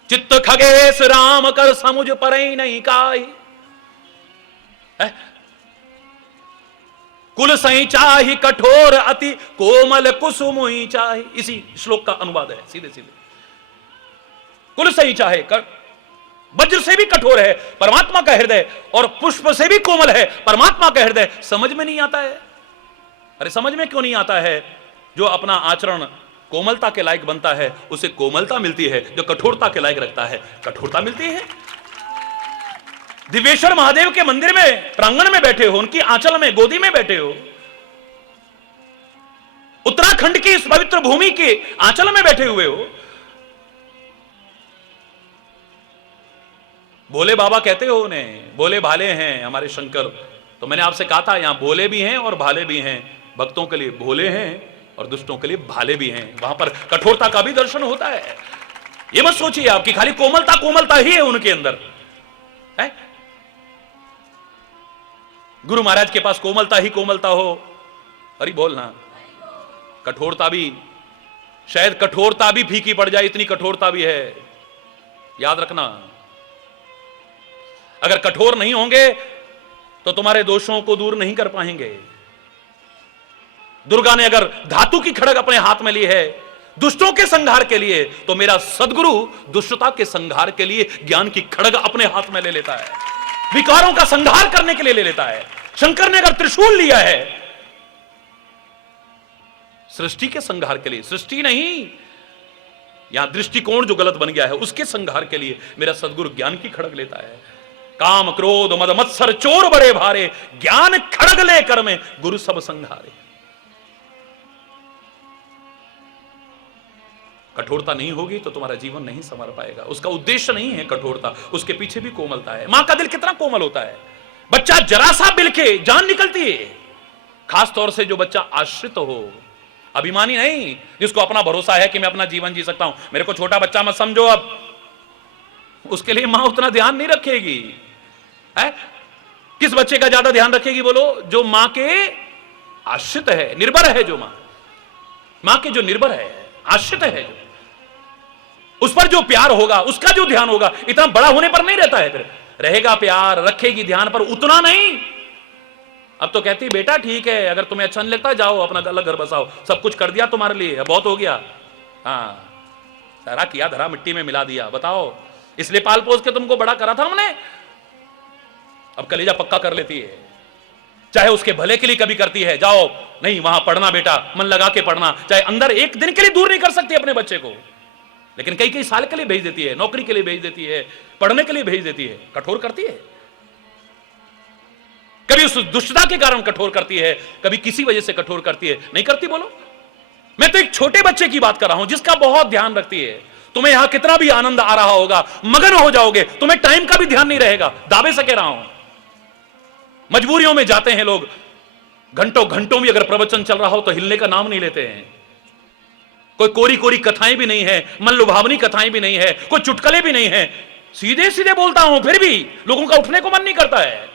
चित्त खगेश राम कर समुझ परई नहीं काई। कुल सही चाही कठोर अति कोमल कुसुम ही चाही। इसी श्लोक का अनुवाद है सीधे सीधे। कुल सही चाहे कर, वज्र से भी कठोर है परमात्मा का हृदय, और पुष्प से भी कोमल है परमात्मा का हृदय। समझ में नहीं आता है। अरे समझ में क्यों नहीं आता है? जो अपना आचरण कोमलता के लायक बनता है उसे कोमलता मिलती है, जो कठोरता के लायक रखता है कठोरता मिलती है। दिव्येश्वर महादेव के मंदिर में प्रांगण में बैठे हो, उनकी आंचल में गोदी में बैठे हो, उत्तराखंड की इस पवित्र भूमि के आंचल में बैठे हुए हो। भोले बाबा कहते हो उन्हें, भोले भाले हैं हमारे शंकर। तो मैंने आपसे कहा था यहां भोले भी हैं और भाले भी हैं, भक्तों के लिए भोले हैं और दुष्टों के लिए भाले भी हैं। वहां पर कठोरता का भी दर्शन होता है। ये मत सोचिए आपकी खाली कोमलता कोमलता ही है उनके अंदर है। गुरु महाराज के पास कोमलता ही कोमलता हो, अरे बोलना, कठोरता भी, शायद कठोरता भी फीकी पड़ जाए, इतनी कठोरता भी है। याद रखना, अगर कठोर नहीं होंगे तो तुम्हारे दोषों को दूर नहीं कर पाएंगे। दुर्गा ने अगर धातु की खड़ग अपने हाथ में ली है दुष्टों के संहार के लिए, तो मेरा सदगुरु दुष्टता के संहार के लिए ज्ञान की खड़ग अपने हाथ में ले लेता है, विकारों का संहार करने के लिए ले लेता है। शंकर ने अगर त्रिशूल लिया है सृष्टि के संहार के लिए, सृष्टि नहीं, यहां दृष्टिकोण जो गलत बन गया है उसके संहार के लिए मेरा सदगुरु ज्ञान की खड़ग लेता है। काम क्रोध मद मत्सर चोर बड़े भारे, ज्ञान खड़ग लेकर में गुरु सब संहारे। कठोरता नहीं होगी तो तुम्हारा जीवन नहीं संवर पाएगा। उसका उद्देश्य नहीं है कठोरता, उसके पीछे भी कोमलता है। मां का दिल कितना कोमल होता है, बच्चा जरा सा बिल के जान निकलती है। खास तौर से जो बच्चा आश्रित हो, अभिमानी नहीं, जिसको अपना भरोसा है कि मैं अपना जीवन जी सकता हूं। मेरे को छोटा बच्चा मत समझो, अब उसके लिए मां उतना ध्यान नहीं रखेगी है? किस बच्चे का ज्यादा ध्यान रखेगी बोलो? जो मां के आश्रित है, निर्भर है, जो मां के जो निर्भर है, आश्रित है, जो उस पर जो प्यार होगा, उसका जो ध्यान होगा। इतना बड़ा होने पर नहीं रहता है, फिर रहेगा प्यार, रखेगी ध्यान, पर उतना नहीं। अब तो कहती बेटा ठीक है, अगर तुम्हें अच्छा नहीं लगता जाओ अपना अलग घर बसाओ, सब कुछ कर दिया तुम्हारे लिए, बहुत हो गया। हाँ, सारा किया धरा मिट्टी में मिला दिया, बताओ इसलिए पाल पोस के तुमको बड़ा करा था हमने। अब कलेजा पक्का कर लेती है, चाहे उसके भले के लिए कभी करती है, जाओ नहीं वहां पढ़ना बेटा, मन लगा के पढ़ना। चाहे अंदर एक दिन के लिए दूर नहीं कर सकती अपने बच्चे को, लेकिन कई कई साल के लिए भेज देती है, नौकरी के लिए भेज देती है, पढ़ने के लिए भेज देती है। कठोर करती है, कभी उस दुष्टता के कारण कठोर करती है, कभी किसी वजह से कठोर करती है। नहीं करती बोलो? मैं तो एक छोटे बच्चे की बात कर रहा हूं जिसका बहुत ध्यान रखती है। तुम्हें यहां कितना भी आनंद आ रहा होगा, मगन हो जाओगे, तुम्हें टाइम का भी ध्यान नहीं रहेगा, दावे से कह रहा हूं। मजबूरियों में जाते हैं लोग, घंटों घंटों भी अगर प्रवचन चल रहा हो तो हिलने का नाम नहीं लेते हैं। कोई कोरी कोरी कथाएं भी नहीं है, मन लुभावनी कथाएं भी नहीं है, कोई चुटकले भी नहीं है, सीधे सीधे बोलता हूं, फिर भी लोगों का उठने को मन नहीं करता है।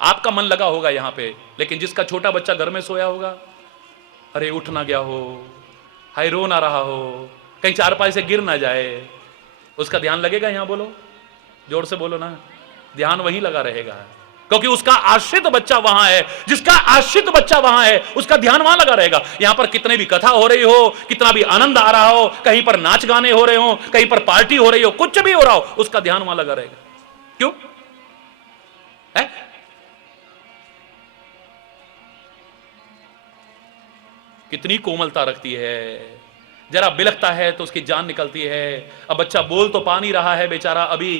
आपका मन लगा होगा यहां पे, लेकिन जिसका छोटा बच्चा घर में सोया होगा, अरे उठ ना गया हो, हाय रो ना रहा हो, कहीं चारपाई से गिर ना जाए, उसका ध्यान लगेगा यहां? बोलो, जोर से बोलो ना, ध्यान वहीं लगा रहेगा, क्योंकि उसका आश्रित बच्चा वहां है। जिसका आश्रित बच्चा वहां है उसका ध्यान वहां लगा रहेगा। यहां पर कितने भी कथा हो रही हो, कितना भी आनंद आ रहा हो, कहीं पर नाच गाने हो रहे हो, कहीं पर पार्टी हो रही हो, कुछ भी हो रहा हो, उसका ध्यान वहां लगा रहेगा। क्यों है? कितनी कोमलता रखती है, जरा बिलखता है तो उसकी जान निकलती है। अब बच्चा बोल तो पा नहीं रहा है बेचारा, अभी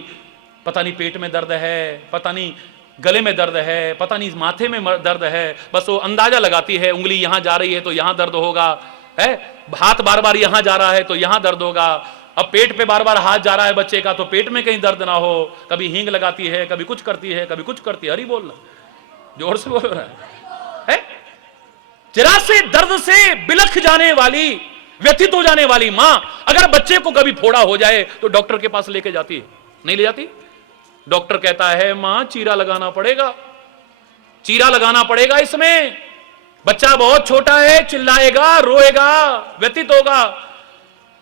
पता नहीं पेट में दर्द है, पता नहीं गले में दर्द है, पता नहीं माथे में दर्द है, बस वो अंदाजा लगाती है, उंगली यहां जा रही है तो यहां दर्द होगा, है हाथ बार बार यहां जा रहा है तो यहां दर्द होगा। अब पेट पे बार बार हाथ जा रहा है बच्चे का तो पेट में कहीं दर्द ना हो, कभी हींग लगाती है, कभी कुछ करती है, कभी कुछ करती है। अरे बोल, जोर से बोल रहा है। जरा से दर्द से बिलख जाने वाली, व्यथित हो जाने वाली मां अगर बच्चे को कभी फोड़ा हो जाए तो डॉक्टर के पास लेके जाती है? नहीं ले जाती। डॉक्टर कहता है मां चीरा लगाना पड़ेगा, चीरा लगाना पड़ेगा, इसमें बच्चा बहुत छोटा है, चिल्लाएगा, रोएगा, व्यथित होगा,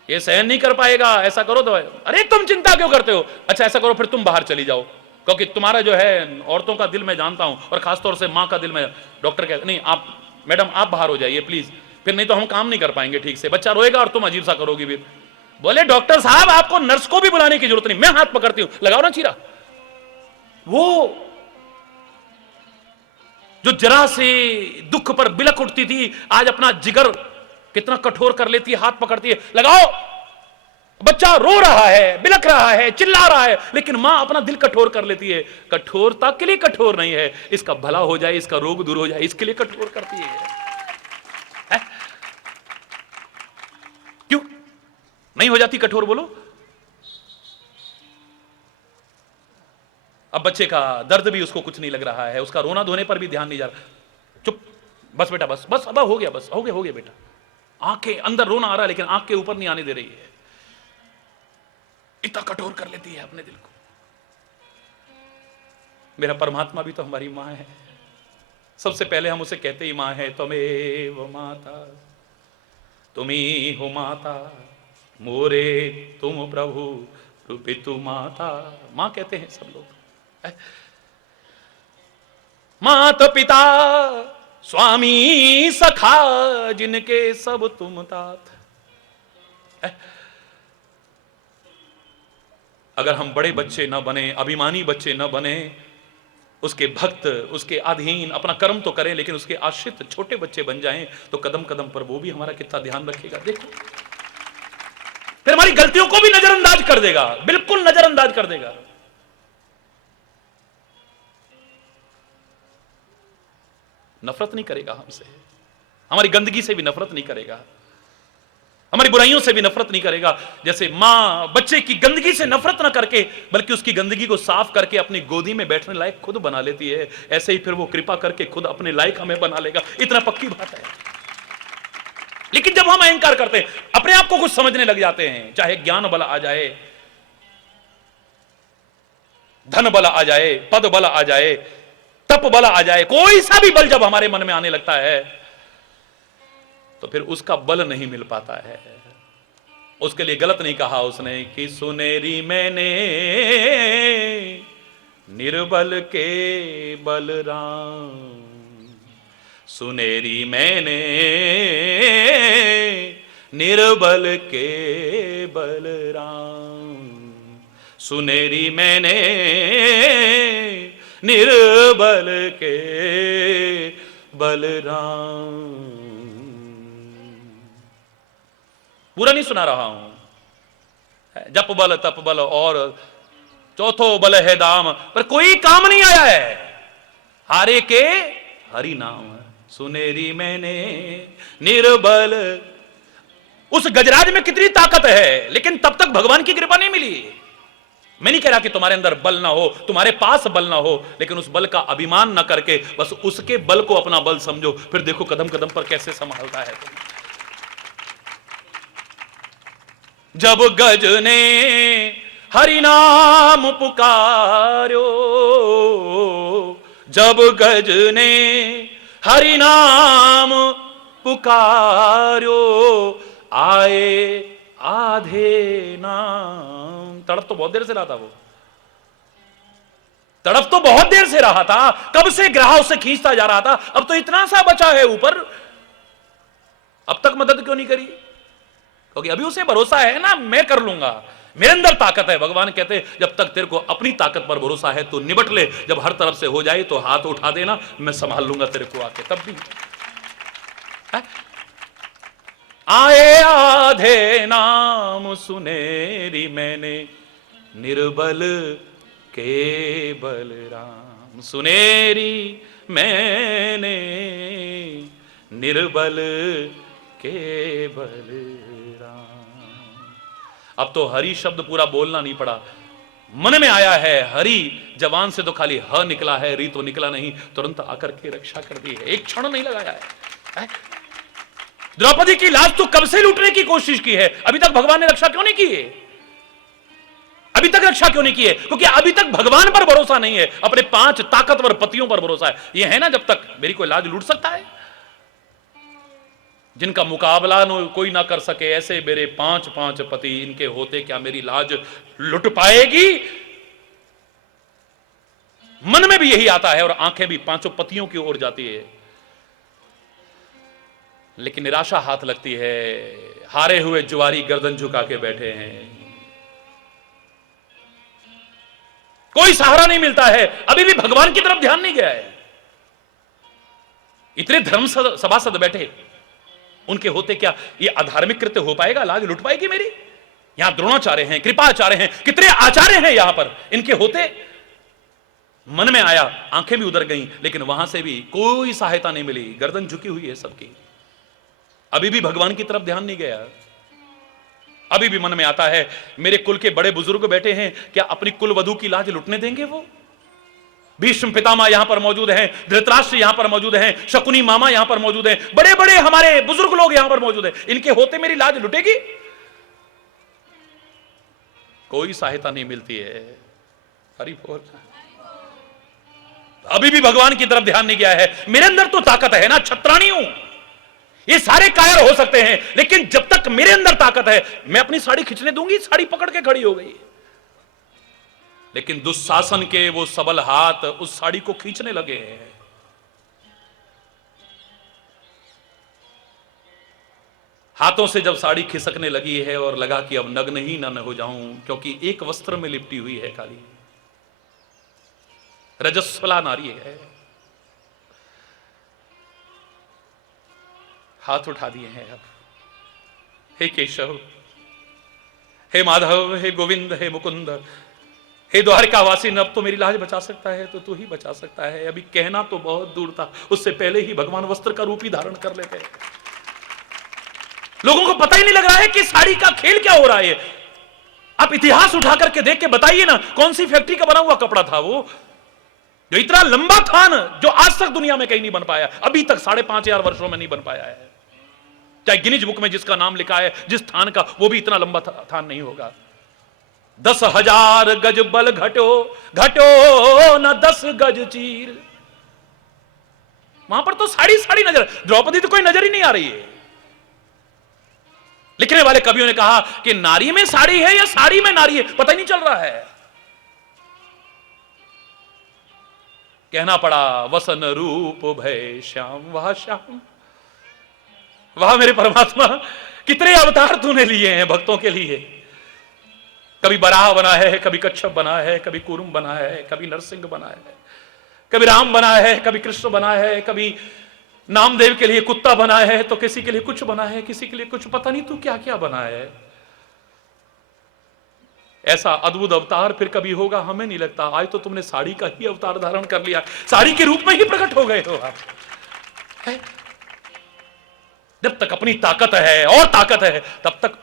ये सहन नहीं कर पाएगा, ऐसा करो तो। अरे तुम चिंता क्यों करते हो? अच्छा ऐसा करो फिर तुम बाहर चली जाओ, क्योंकि तुम्हारा जो है औरतों का दिल मैं जानता हूं और खासतौर से मां का दिल में। डॉक्टर कहता नहीं आप मैडम आप बाहर हो जाइए प्लीज, फिर नहीं तो हम काम नहीं कर पाएंगे ठीक से, बच्चा रोएगा और तुम अजीब सा करोगी फिर। बोले डॉक्टर साहब आपको नर्स को भी बुलाने की जरूरत नहीं, मैं हाथ पकड़ती हूं, लगाओ ना चीरा। वो जो जरा से दुख पर बिलख उठती थी आज अपना जिगर कितना कठोर कर लेती है, हाथ पकड़ती है, लगाओ। बच्चा रो रहा है, बिलख रहा है, चिल्ला रहा है, लेकिन मां अपना दिल कठोर कर लेती है। कठोरता के लिए कठोर नहीं है, इसका भला हो जाए, इसका रोग दूर हो जाए, इसके लिए कठोर करती है। नहीं हो जाती कठोर? बोलो। अब बच्चे का दर्द भी उसको कुछ नहीं लग रहा है, उसका रोना धोने पर भी ध्यान नहीं जा रहा। चुप, बस बेटा, बस बस, अब हो गया, बस हो गया बेटा। आंखें अंदर रोना आ रहा है लेकिन आंख के ऊपर नहीं आने दे रही है। इतना कठोर कर लेती है अपने दिल को। मेरा परमात्मा भी तो हमारी मां है। सबसे पहले हम उसे कहते ही मां है, त्वमेव माता, तुम ही हो माता मोरे, तुम प्रभु रूपितु माता। मां कहते हैं सब लोग। माता पिता स्वामी सखा, जिनके सब तुम तात। अगर हम बड़े बच्चे न बने, अभिमानी बच्चे न बने, उसके भक्त, उसके अधीन अपना कर्म तो करें लेकिन उसके आश्रित छोटे बच्चे बन जाएं, तो कदम कदम पर वो भी हमारा कितना ध्यान रखेगा। देखो, फिर हमारी गलतियों को भी नजरअंदाज कर देगा, बिल्कुल नजरअंदाज कर देगा। नफरत नहीं करेगा हमसे, हमारी गंदगी से भी नफरत नहीं करेगा, हमारी बुराइयों से भी नफरत नहीं करेगा। जैसे मां बच्चे की गंदगी से नफरत ना करके बल्कि उसकी गंदगी को साफ करके अपनी गोदी में बैठने लायक खुद बना लेती है, ऐसे ही फिर वो कृपा करके खुद अपने लायक हमें बना लेगा। इतना पक्की बात है। लेकिन जब हम अहंकार करते हैं, अपने आप को कुछ समझने लग जाते हैं, चाहे ज्ञान बल आ जाए, धन बल आ जाए, पद बल आ जाए, तप बल आ जाए, कोई सा भी बल जब हमारे मन में आने लगता है तो फिर उसका बल नहीं मिल पाता है। उसके लिए गलत नहीं कहा उसने कि सुनेरी मैंने निर्बल के बलराम, सुनेरी मैंने निर्बल के बलराम, सुनेरी मैंने निर्बल के बलराम। पूरा नहीं सुना रहा हूं। जप बल तप बल और चौथो बल है दाम, पर कोई काम नहीं आया है। हारे के हरि नाम, सुनेरी मैंने निर्बल। उस गजराज में कितनी ताकत है, लेकिन तब तक भगवान की कृपा नहीं मिली। मैं नहीं कह रहा कि तुम्हारे अंदर बल ना हो, तुम्हारे पास बल ना हो, लेकिन उस बल का अभिमान ना करके बस उसके बल को अपना बल समझो। फिर देखो कदम कदम पर कैसे संभालता है तुम। जब गज ने हरि नाम पुकारो, जब गज ने हरि नाम पुकारो, आए आधे नाम। तड़प तो बहुत देर से रहा था वो, तड़प तो बहुत देर से रहा था, कब से ग्राह उसे खींचता जा रहा था। अब तो इतना सा बचा है ऊपर, अब तक मदद क्यों नहीं करी? क्योंकि अभी उसे भरोसा है ना, मैं कर लूंगा, मेरे अंदर ताकत है। भगवान कहते हैं जब तक तेरे को अपनी ताकत पर भरोसा है तो निबट ले, जब हर तरफ से हो जाए तो हाथ उठा देना, मैं संभाल लूंगा तेरे को आके। तब भी है? आए आधे नाम सुनेरी मैंने निर्बल के बलराम, सुनेरी मैंने निर्बल के बलराम। अब तो हरि शब्द पूरा बोलना नहीं पड़ा, मन में आया है हरि, जवान से तो खाली ह निकला है, री तो निकला नहीं, तुरंत आकर के रक्षा कर दी है, एक क्षण नहीं लगाया है। द्रौपदी की लाज तो कब से लूटने की कोशिश की है, अभी तक भगवान ने रक्षा क्यों नहीं की है? अभी तक रक्षा क्यों नहीं की है? क्योंकि अभी तक भगवान पर भरोसा नहीं है, अपने 5 ताकतवर पतियों पर भरोसा है। यह है ना, जब तक मेरी कोई लाज लूट सकता है, जिनका मुकाबला कोई ना कर सके, ऐसे मेरे 5 पति, इनके होते क्या मेरी लाज लुट पाएगी? मन में भी यही आता है और आंखें भी 5 पतियों की ओर जाती है, लेकिन निराशा हाथ लगती है। हारे हुए जुआरी गर्दन झुका के बैठे हैं, कोई सहारा नहीं मिलता है, अभी भी भगवान की तरफ ध्यान नहीं गया है। इतने धर्म सभासद बैठे, उनके होते क्या ये अधार्मिक कृत्य हो पाएगा? लाज लुट पाएगी मेरी? यहां द्रोणाचार्य हैं, कृपाचार्य हैं, कितने आचार्य हैं यहां पर, इनके होते मन में आया, आंखें भी उधर गईं, लेकिन वहां से भी कोई सहायता नहीं मिली, गर्दन झुकी हुई है सबकी, अभी भी भगवान की तरफ ध्यान नहीं गया। अभी भी मन में आता है, मेरे कुल के बड़े बुजुर्ग बैठे हैं, क्या अपनी कुल वधू की लाज लुटने देंगे वो? भीष्म पितामह यहां पर मौजूद हैं, धृतराष्ट्र यहां पर मौजूद हैं, शकुनी मामा यहां पर मौजूद हैं, बड़े बड़े हमारे बुजुर्ग लोग यहां पर मौजूद हैं, इनके होते मेरी लाज लुटेगी? कोई सहायता नहीं मिलती है। हरि बोल। अभी भी भगवान की तरफ ध्यान नहीं गया है। मेरे अंदर तो ताकत है ना, छत्राणी हूं, ये सारे कायर हो सकते हैं, लेकिन जब तक मेरे अंदर ताकत है, मैं अपनी साड़ी खींचने दूंगी, साड़ी पकड़ के खड़ी हो गई। लेकिन दुशासन के वो सबल हाथ उस साड़ी को खींचने लगे हैं। हाथों से जब साड़ी खिसकने लगी है और लगा कि अब नग्न ही न हो जाऊं, क्योंकि एक वस्त्र में लिपटी हुई है काली, रजस्वला नारी है। हाथ उठा दिए हैं अब, हे केशव, हे माधव, हे गोविंद, हे मुकुंद, हे द्वारिकावासी, अब तो मेरी लाज बचा सकता है तो तू ही बचा सकता है। अभी कहना तो बहुत दूर था, उससे पहले ही भगवान वस्त्र का रूप ही धारण कर लेते हैं। लोगों को पता ही नहीं लग रहा है कि साड़ी का खेल क्या हो रहा है। आप इतिहास उठा करके देख के बताइए ना, कौन सी फैक्ट्री का बना हुआ कपड़ा था वो, जो इतना लंबा थान, जो आज तक दुनिया में कहीं नहीं बन पाया, अभी तक 5,500 वर्षों में नहीं बन पाया है। चाहे गिनीज बुक में जिसका नाम लिखा है जिस थान का, वो भी इतना लंबा थान नहीं होगा। 10,000 गज बल घटो, घटो न 10 गज चीर। वहां पर तो साड़ी साड़ी नजर, द्रौपदी तो कोई नजर ही नहीं आ रही है। लिखने वाले कवियों ने कहा कि नारी में साड़ी है या साड़ी में नारी है, पता ही नहीं चल रहा है। कहना पड़ा, वसन रूप भय श्याम, वाह श्याम, वाह मेरे परमात्मा, कितने अवतार तूने लिए हैं भक्तों के लिए। कभी बराह बना है, कभी कच्छप बना है, कभी कुरुम बना है, कभी नरसिंह बना है, कभी राम बना है, कभी कृष्ण बना है, कभी नामदेव के लिए कुत्ता बना है, तो किसी के लिए कुछ बना है, किसी के लिए कुछ, पता नहीं तू क्या क्या बना है। ऐसा अद्भुत अवतार फिर कभी होगा हमें नहीं लगता। आज तो तुमने साड़ी का ही अवतार धारण कर लिया, साड़ी के रूप में ही प्रकट हो गए हो आप। है? जब तक अपनी ताकत है और ताकत है, तब तक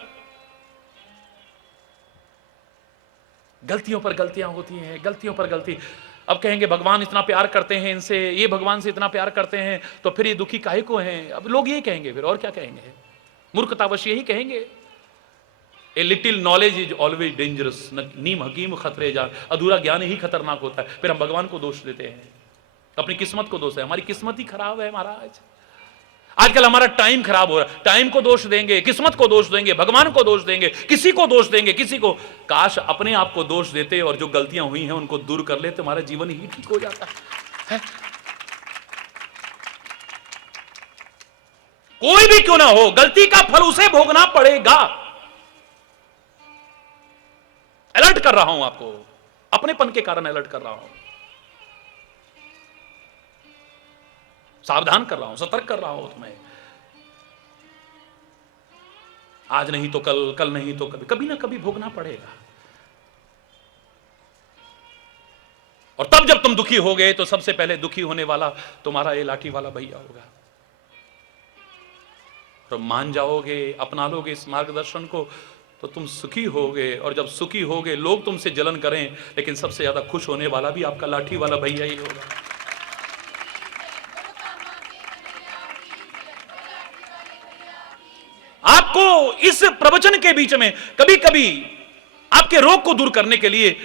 गलतियों पर गलतियां होती हैं, गलतियों पर गलती। अब कहेंगे भगवान इतना प्यार करते हैं इनसे, ये भगवान से इतना प्यार करते हैं, तो फिर ये दुखी काहे को हैं? अब लोग यही कहेंगे, फिर और क्या कहेंगे? मूर्खतावश यही कहेंगे। A little knowledge is always dangerous, नीम हकीम खतरे जा, अधूरा ज्ञान ही खतरनाक होता है। फिर हम भगवान को दोष देते हैं, अपनी किस्मत को दोष है, हमारी किस्मत ही खराब है महाराज। आजकल हमारा टाइम खराब हो रहा है, टाइम को दोष देंगे, किस्मत को दोष देंगे, भगवान को दोष देंगे, किसी को दोष देंगे, किसी को। काश अपने आप को दोष देते और जो गलतियां हुई हैं उनको दूर कर लेते, हमारा जीवन ही ठीक हो जाता है। कोई भी क्यों ना हो, गलती का फल उसे भोगना पड़ेगा। अलर्ट कर रहा हूं आपको, अपनेपन के कारण अलर्ट कर रहा हूं, सावधान कर रहा हूं, सतर्क कर रहा हूं तुम्हें। आज नहीं तो कल, कल नहीं तो कभी, कभी ना कभी भोगना पड़ेगा। और तब जब तुम दुखी हो गए तो सबसे पहले दुखी होने वाला तुम्हारा ये लाठी वाला भैया होगा। तो मान जाओगे, अपना लोगे इस मार्गदर्शन को, तो तुम सुखी होगे। और जब सुखी होगे, लोग तुमसे जलन करें, लेकिन सबसे ज्यादा खुश होने वाला भी आपका लाठी वाला भैया ही होगा। आपको इस प्रवचन के बीच में कभी कभी आपके रोग को दूर करने के लिए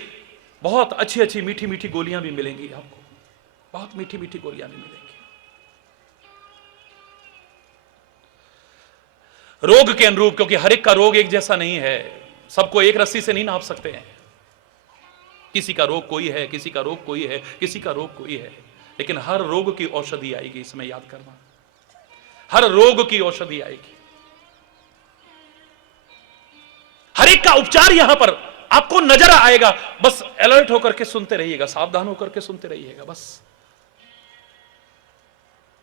बहुत अच्छी अच्छी मीठी मीठी गोलियां भी मिलेंगी आपको, बहुत मीठी मीठी गोलियां भी मिलेंगी। रोग के अनुरूप, क्योंकि हर एक का रोग एक जैसा नहीं है, सबको एक रस्सी से नहीं नाप सकते हैं। किसी का रोग कोई है, किसी का रोग कोई है, किसी का रोग कोई है, लेकिन हर रोग की औषधि आएगी, इसमें याद करना। हर रोग की औषधि आएगी, हर एक का उपचार यहां पर आपको नजर आएगा। बस अलर्ट होकर के सुनते रहिएगा, सावधान होकर के सुनते रहिएगा। बस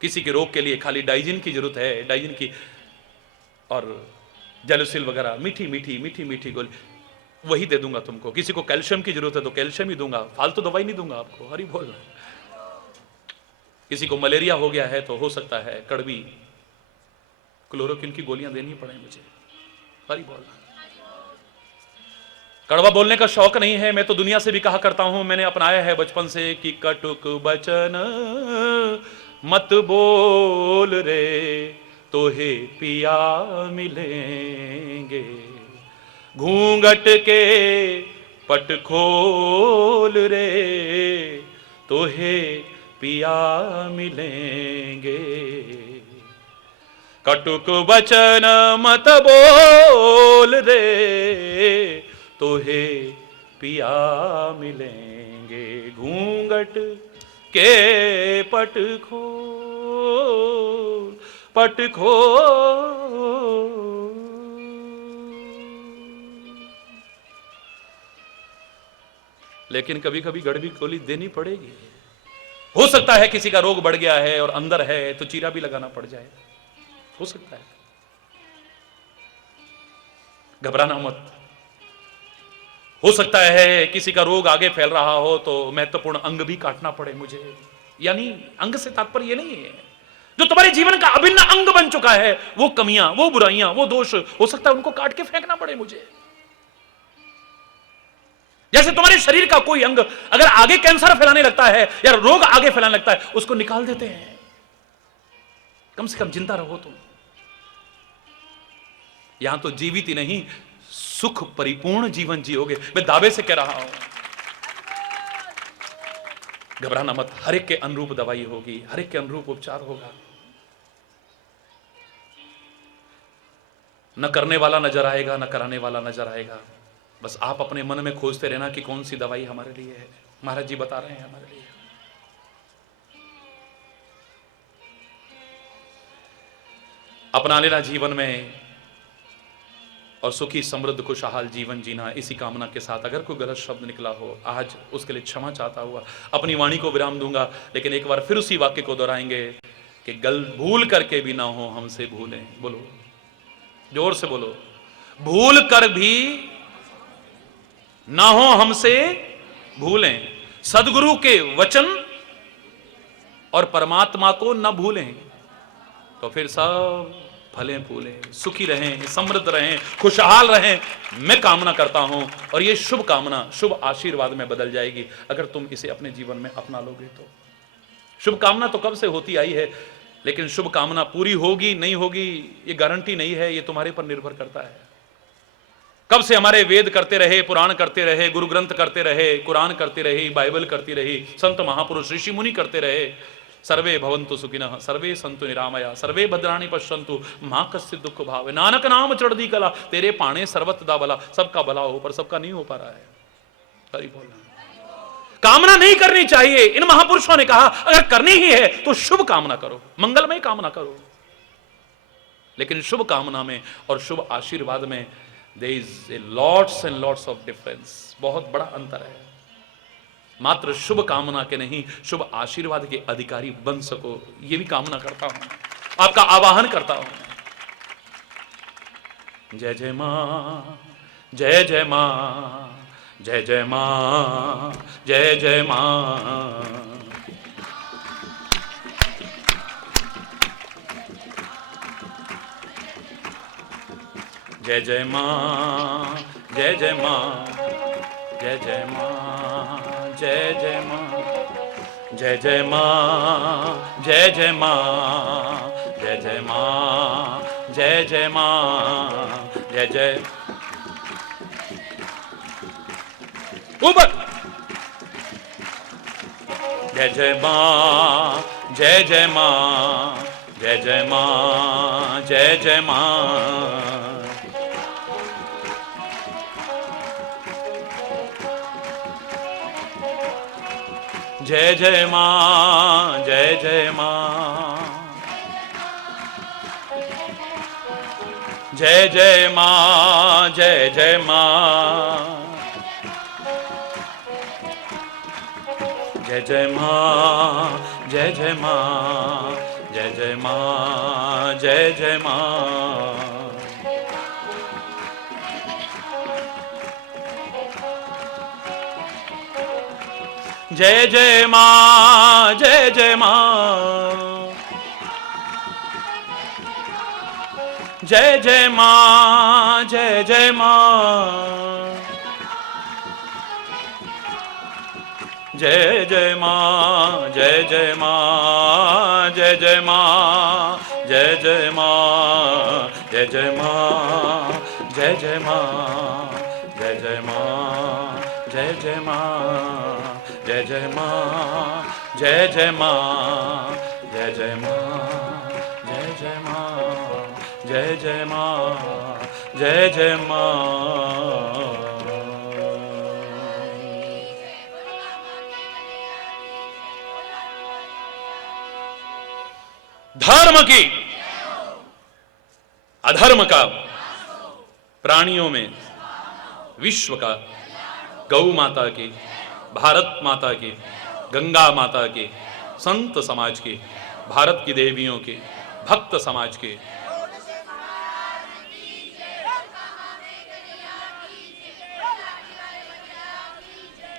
किसी के रोग के लिए खाली डाइजिन की जरूरत है, डाइजिन की और जेलुसिल वगैरह मीठी मीठी मीठी मीठी गोली, वही दे दूंगा तुमको। किसी को कैल्शियम की जरूरत है तो कैल्शियम ही दूंगा, फालतू दवाई नहीं दूंगा आपको। हरि बोल। किसी को मलेरिया हो गया है तो हो सकता है कड़वी क्लोरोक्विन की गोलियां देनी पड़े मुझे। हरि बोल। कड़वा बोलने का शौक नहीं है, मैं तो दुनिया से भी कहा करता हूं, मैंने अपनाया है बचपन से कि कटुक बचन मत बोल रे, तो हे पिया मिलेंगे, घूंघट के पट खोल रे, तो हे पिया मिलेंगे, कटुक वचन मत बोल रे, तो हे पिया मिलेंगे, घूंघट के पट खोल, पट खोल। लेकिन कभी कभी गड़बी खोली देनी पड़ेगी। हो सकता है किसी का रोग बढ़ गया है और अंदर है तो चीरा भी लगाना पड़ जाए, हो सकता है। घबराना मत। हो सकता है किसी का रोग आगे फैल रहा हो तो महत्वपूर्ण अंग भी काटना पड़े मुझे। यानी अंग से तात्पर्य ये नहीं है, जो तुम्हारे जीवन का अभिन्न अंग बन चुका है, वो कमियां, वो बुराइयां, वो दोष, हो सकता है उनको काट के फेंकना पड़े मुझे। जैसे तुम्हारे शरीर का कोई अंग अगर आगे कैंसर फैलाने लगता है या रोग आगे फैलाने लगता है, उसको निकाल देते हैं। कम से कम जिंदा रहो तुम। यहां तो जीवित ही नहीं, सुख परिपूर्ण जीवन जियोगे, मैं दावे से कह रहा हूं। घबराना मत, हर एक के अनुरूप दवाई होगी, हर एक के अनुरूप उपचार होगा। न करने वाला नजर आएगा, न कराने वाला नजर आएगा। बस आप अपने मन में खोजते रहना कि कौन सी दवाई हमारे लिए है। महाराज जी बता रहे हैं हमारे लिए। अपना लेना जीवन में और सुखी समृद्ध खुशहाल जीवन जीना, इसी कामना के साथ अगर कोई गलत शब्द निकला हो आज उसके लिए क्षमा चाहता हुआ अपनी वाणी को विराम दूंगा। लेकिन एक बार फिर उसी वाक्य को दोहराएंगे कि भूल करके भी ना हो हमसे भूलें। बोलो, जोर से बोलो, भूल कर भी ना हो हमसे भूलें, सदगुरु के वचन और परमात्मा को न भूलें, तो फिर सब फलें फूलें, सुखी रहें, समृद्ध रहें, खुशहाल रहें। मैं कामना करता हूं और ये शुभ कामना शुभ आशीर्वाद में बदल जाएगी अगर तुम इसे अपने जीवन में अपना लोगे तो। शुभ कामना तो कब से होती आई है, लेकिन शुभ कामना पूरी होगी नहीं होगी ये गारंटी नहीं है, ये तुम्हारे पर निर्भर करता है। कब से हमारे वेद करते रहे, पुराण करते रहे, गुरु ग्रंथ करते रहे, कुरान करती रही, बाइबल करती रही, संत महापुरुष ऋषि मुनि करते रहे। सर्वे भवन्तु सुखिनः, सर्वे सन्तु निरामया, सर्वे भद्राणि पश्यन्तु माँ कश्चित् दुःख भावे, नानक नाम चढ़दी कला, तेरे पाणे सर्वत दा भला। सबका भला हो पर सबका नहीं हो पा रहा है। हरि बोल। कामना नहीं करनी चाहिए। इन महापुरुषों ने कहा अगर करनी ही है तो शुभ कामना करो, मंगलमय कामना करो। लेकिन शुभ कामना में और शुभ आशीर्वाद में there is a lots and lots of difference, बहुत बड़ा अंतर है। मात्र शुभ कामना के नहीं, शुभ आशीर्वाद के अधिकारी बन सको, ये भी कामना करता हूं, आपका आवाहन करता हूं। जय जय मां, जय जय मां, जय जय मां, जय जय मां। जय जय मां, जय जय मां, जय जय मां, जय जय मां, जय जय मां, जय जय मां, जय जय मां, जय जय मां, जय जय ऊपर। जय जय मां, जय जय मां, जय जय मां, जय जय मां। जय जय मां, जय जय मां, जय जय मां, जय जय मां, जय जय मां, जय जय मां, जय जय मां, जय जय मां। जय जय मां, जय जय मां, जय जय मां, जय जय मां, जय जय माँ, जय जय माँ, जय जय माँ, जय जय माँ, जय जय माँ, जय जय माँ, जय जय माँ, जय जय माँ, जय जय माँ, जय जय माँ, जय जय माँ, जय जय माँ, जय जय माँ, जय जय माँ। धर्म की, अधर्म का, प्राणियों में विश्व का, गौ माता की, भारत माता की, गंगा माता की, संत समाज की, भारत की देवियों की, भक्त समाज की।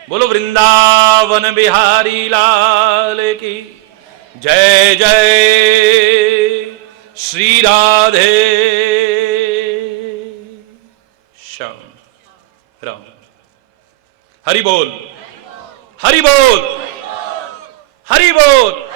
बोलो वृंदावन बिहारी लाल की जय जय। श्री राधे श्याम राम। हरि बोल, हरि बोल, हरि बोल।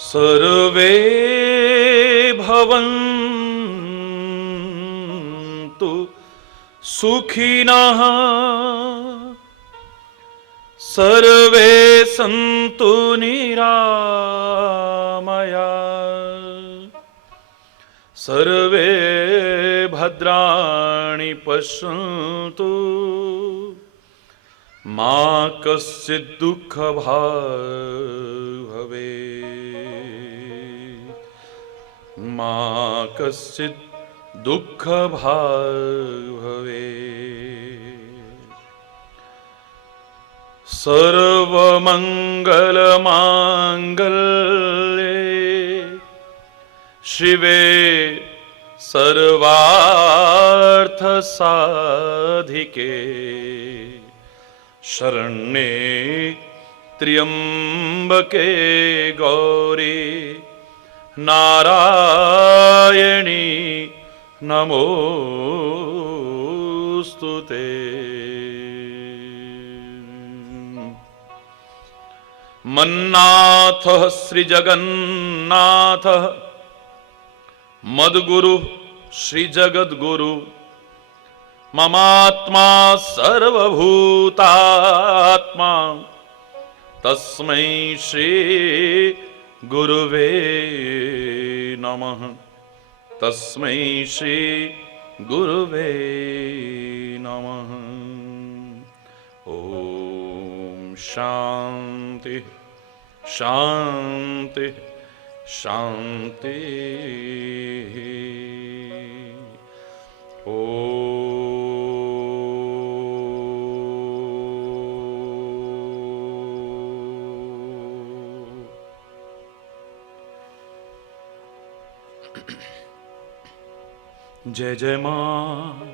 सर्वे भवन्तु सुखिनः, सर्वे सन्तु निरामयाः, सर्वे भद्राणि पश्यन्तु, मा कश्चित् दुःखभाग् भवेत्, मा कश्चित् दुःखभाग् भवेत्। सर्वमङ्गलमाङ्गल्ये शिवे सर्वार्थसाधिके, शरण्ये त्र्यम्बके गौरी नारायणी नमोस्तुते। मन्नाथः श्रीजगन्नाथः मद्गुरु श्रीजगद्गुरु, ममात्मा सर्वभूतात्मा, तस्मै श्री गुरुवे नमः, तस्मै श्री गुरुवे नमः। ओम शांति शांति शांति। जय जय माँ,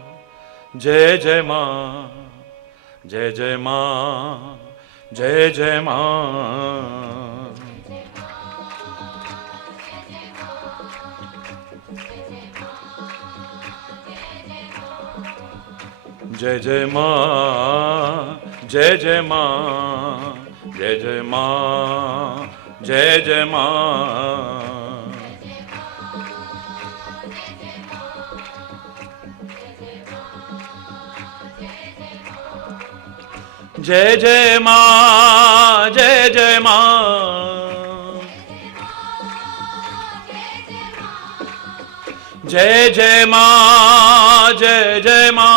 जय जय माँ, जय जय माँ, जय जय माँ। जय जय माँ, जय जय माँ, जय जय माँ, जय जय माँ। जय जय माँ, जय जय माँ, जय जय माँ, जय जय माँ।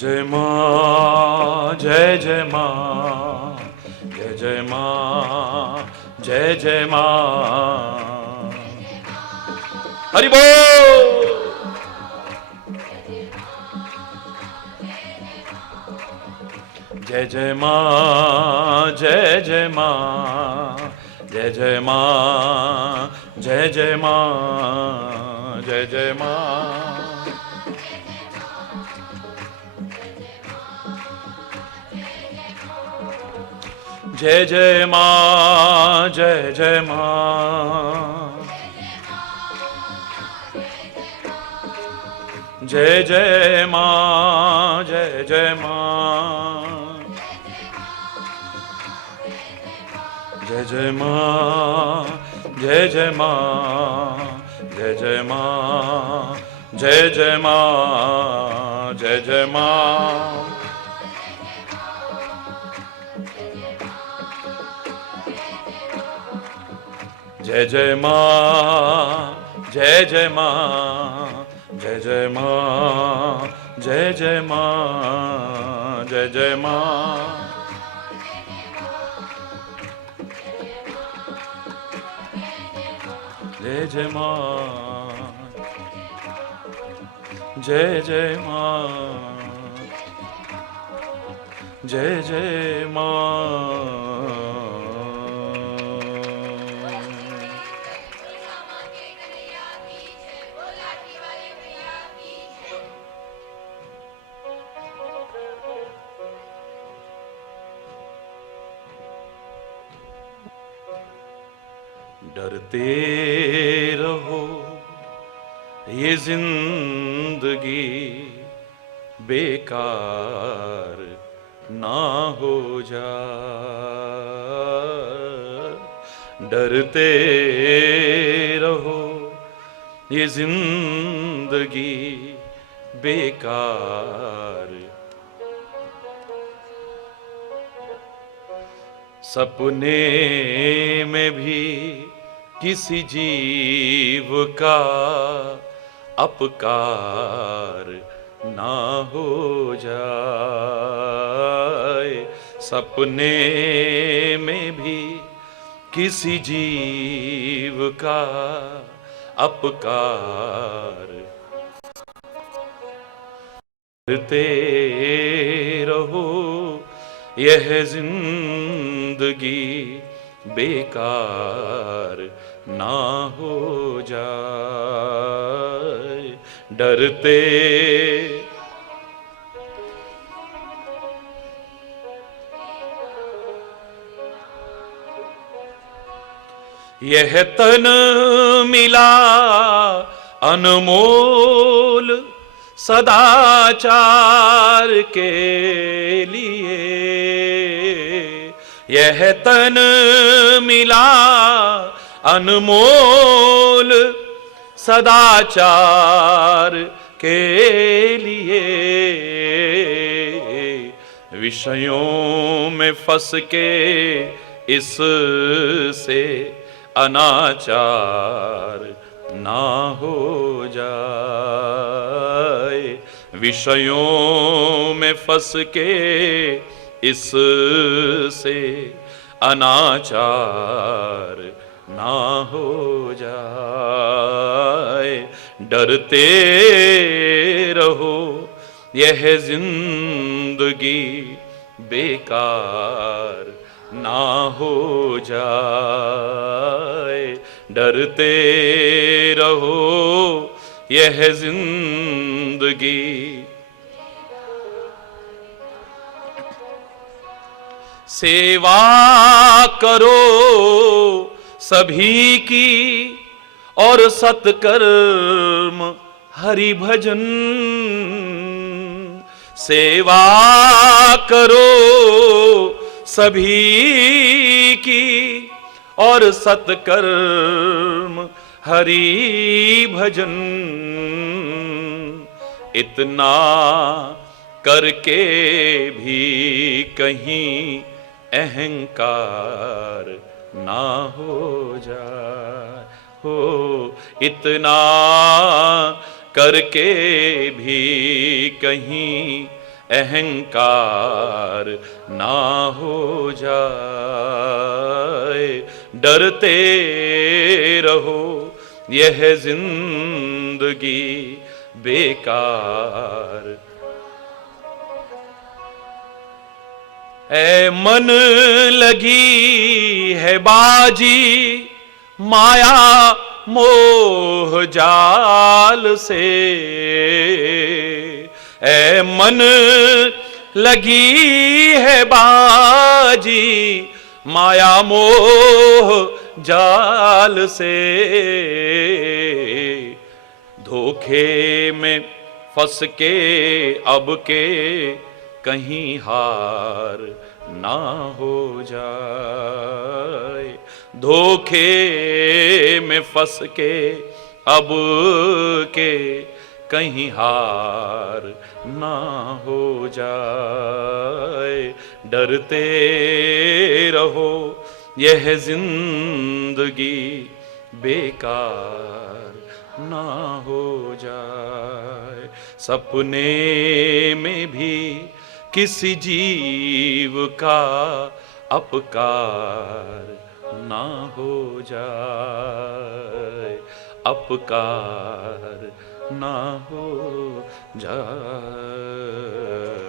जय माँ, जय जय माँ, जय जय माँ, जय जय माँ। हरि बोल। जय जय माँ, जय जय माँ, जय जय माँ, जय जय माँ, जय जय माँ। जय जय माँ, जय जय माँ, जय जय माँ, जय जय माँ, जय जय माँ, जय जय माँ, जय जय माँ, जय जय माँ, जय जय माँ। जय जय माँ, जय जय माँ, जय जय माँ, जय जय माँ, जय जय माँ। जय जय माँ, जय जय माँ, जय जय माँ। डरते रहो ये जिंदगी बेकार ना हो जाए। डरते रहो ये जिंदगी बेकार। सपने में भी किसी जीव का अपकार ना हो जाए। सपने में भी किसी जीव का अपकार। डरते रहो यह जिंदगी बेकार ना हो जाए। डरते यह तन मिला अनमोल सदाचार के लिए। यह तन मिला अनमोल सदाचार के लिए। विषयों में फंस के इससे अनाचार ना हो जाए। विषयों में फंस के इससे अनाचार ना हो जाए। डरते रहो यह जिंदगी बेकार ना हो जाए। डरते रहो यह जिंदगी सेवा करो सभी की और सत्कर्म हरि भजन। सेवा करो सभी की और सत्कर्म हरि भजन। इतना करके भी कहीं अहंकार ना हो जाए हो। इतना करके भी कहीं अहंकार ना हो जाए। डरते रहो यह जिंदगी बेकार। ऐ मन लगी है बाजी माया मोह जाल से। ऐ मन लगी है बाजी माया मोह जाल से। धोखे में फंस के अब के कहीं हार ना हो जाए। धोखे में फंस के अब के कहीं हार ना हो जाए। डरते रहो यह जिंदगी बेकार ना हो जाए। सपने में भी किसी जीव का अपकार ना हो जाए। अपकार ना हो जाए।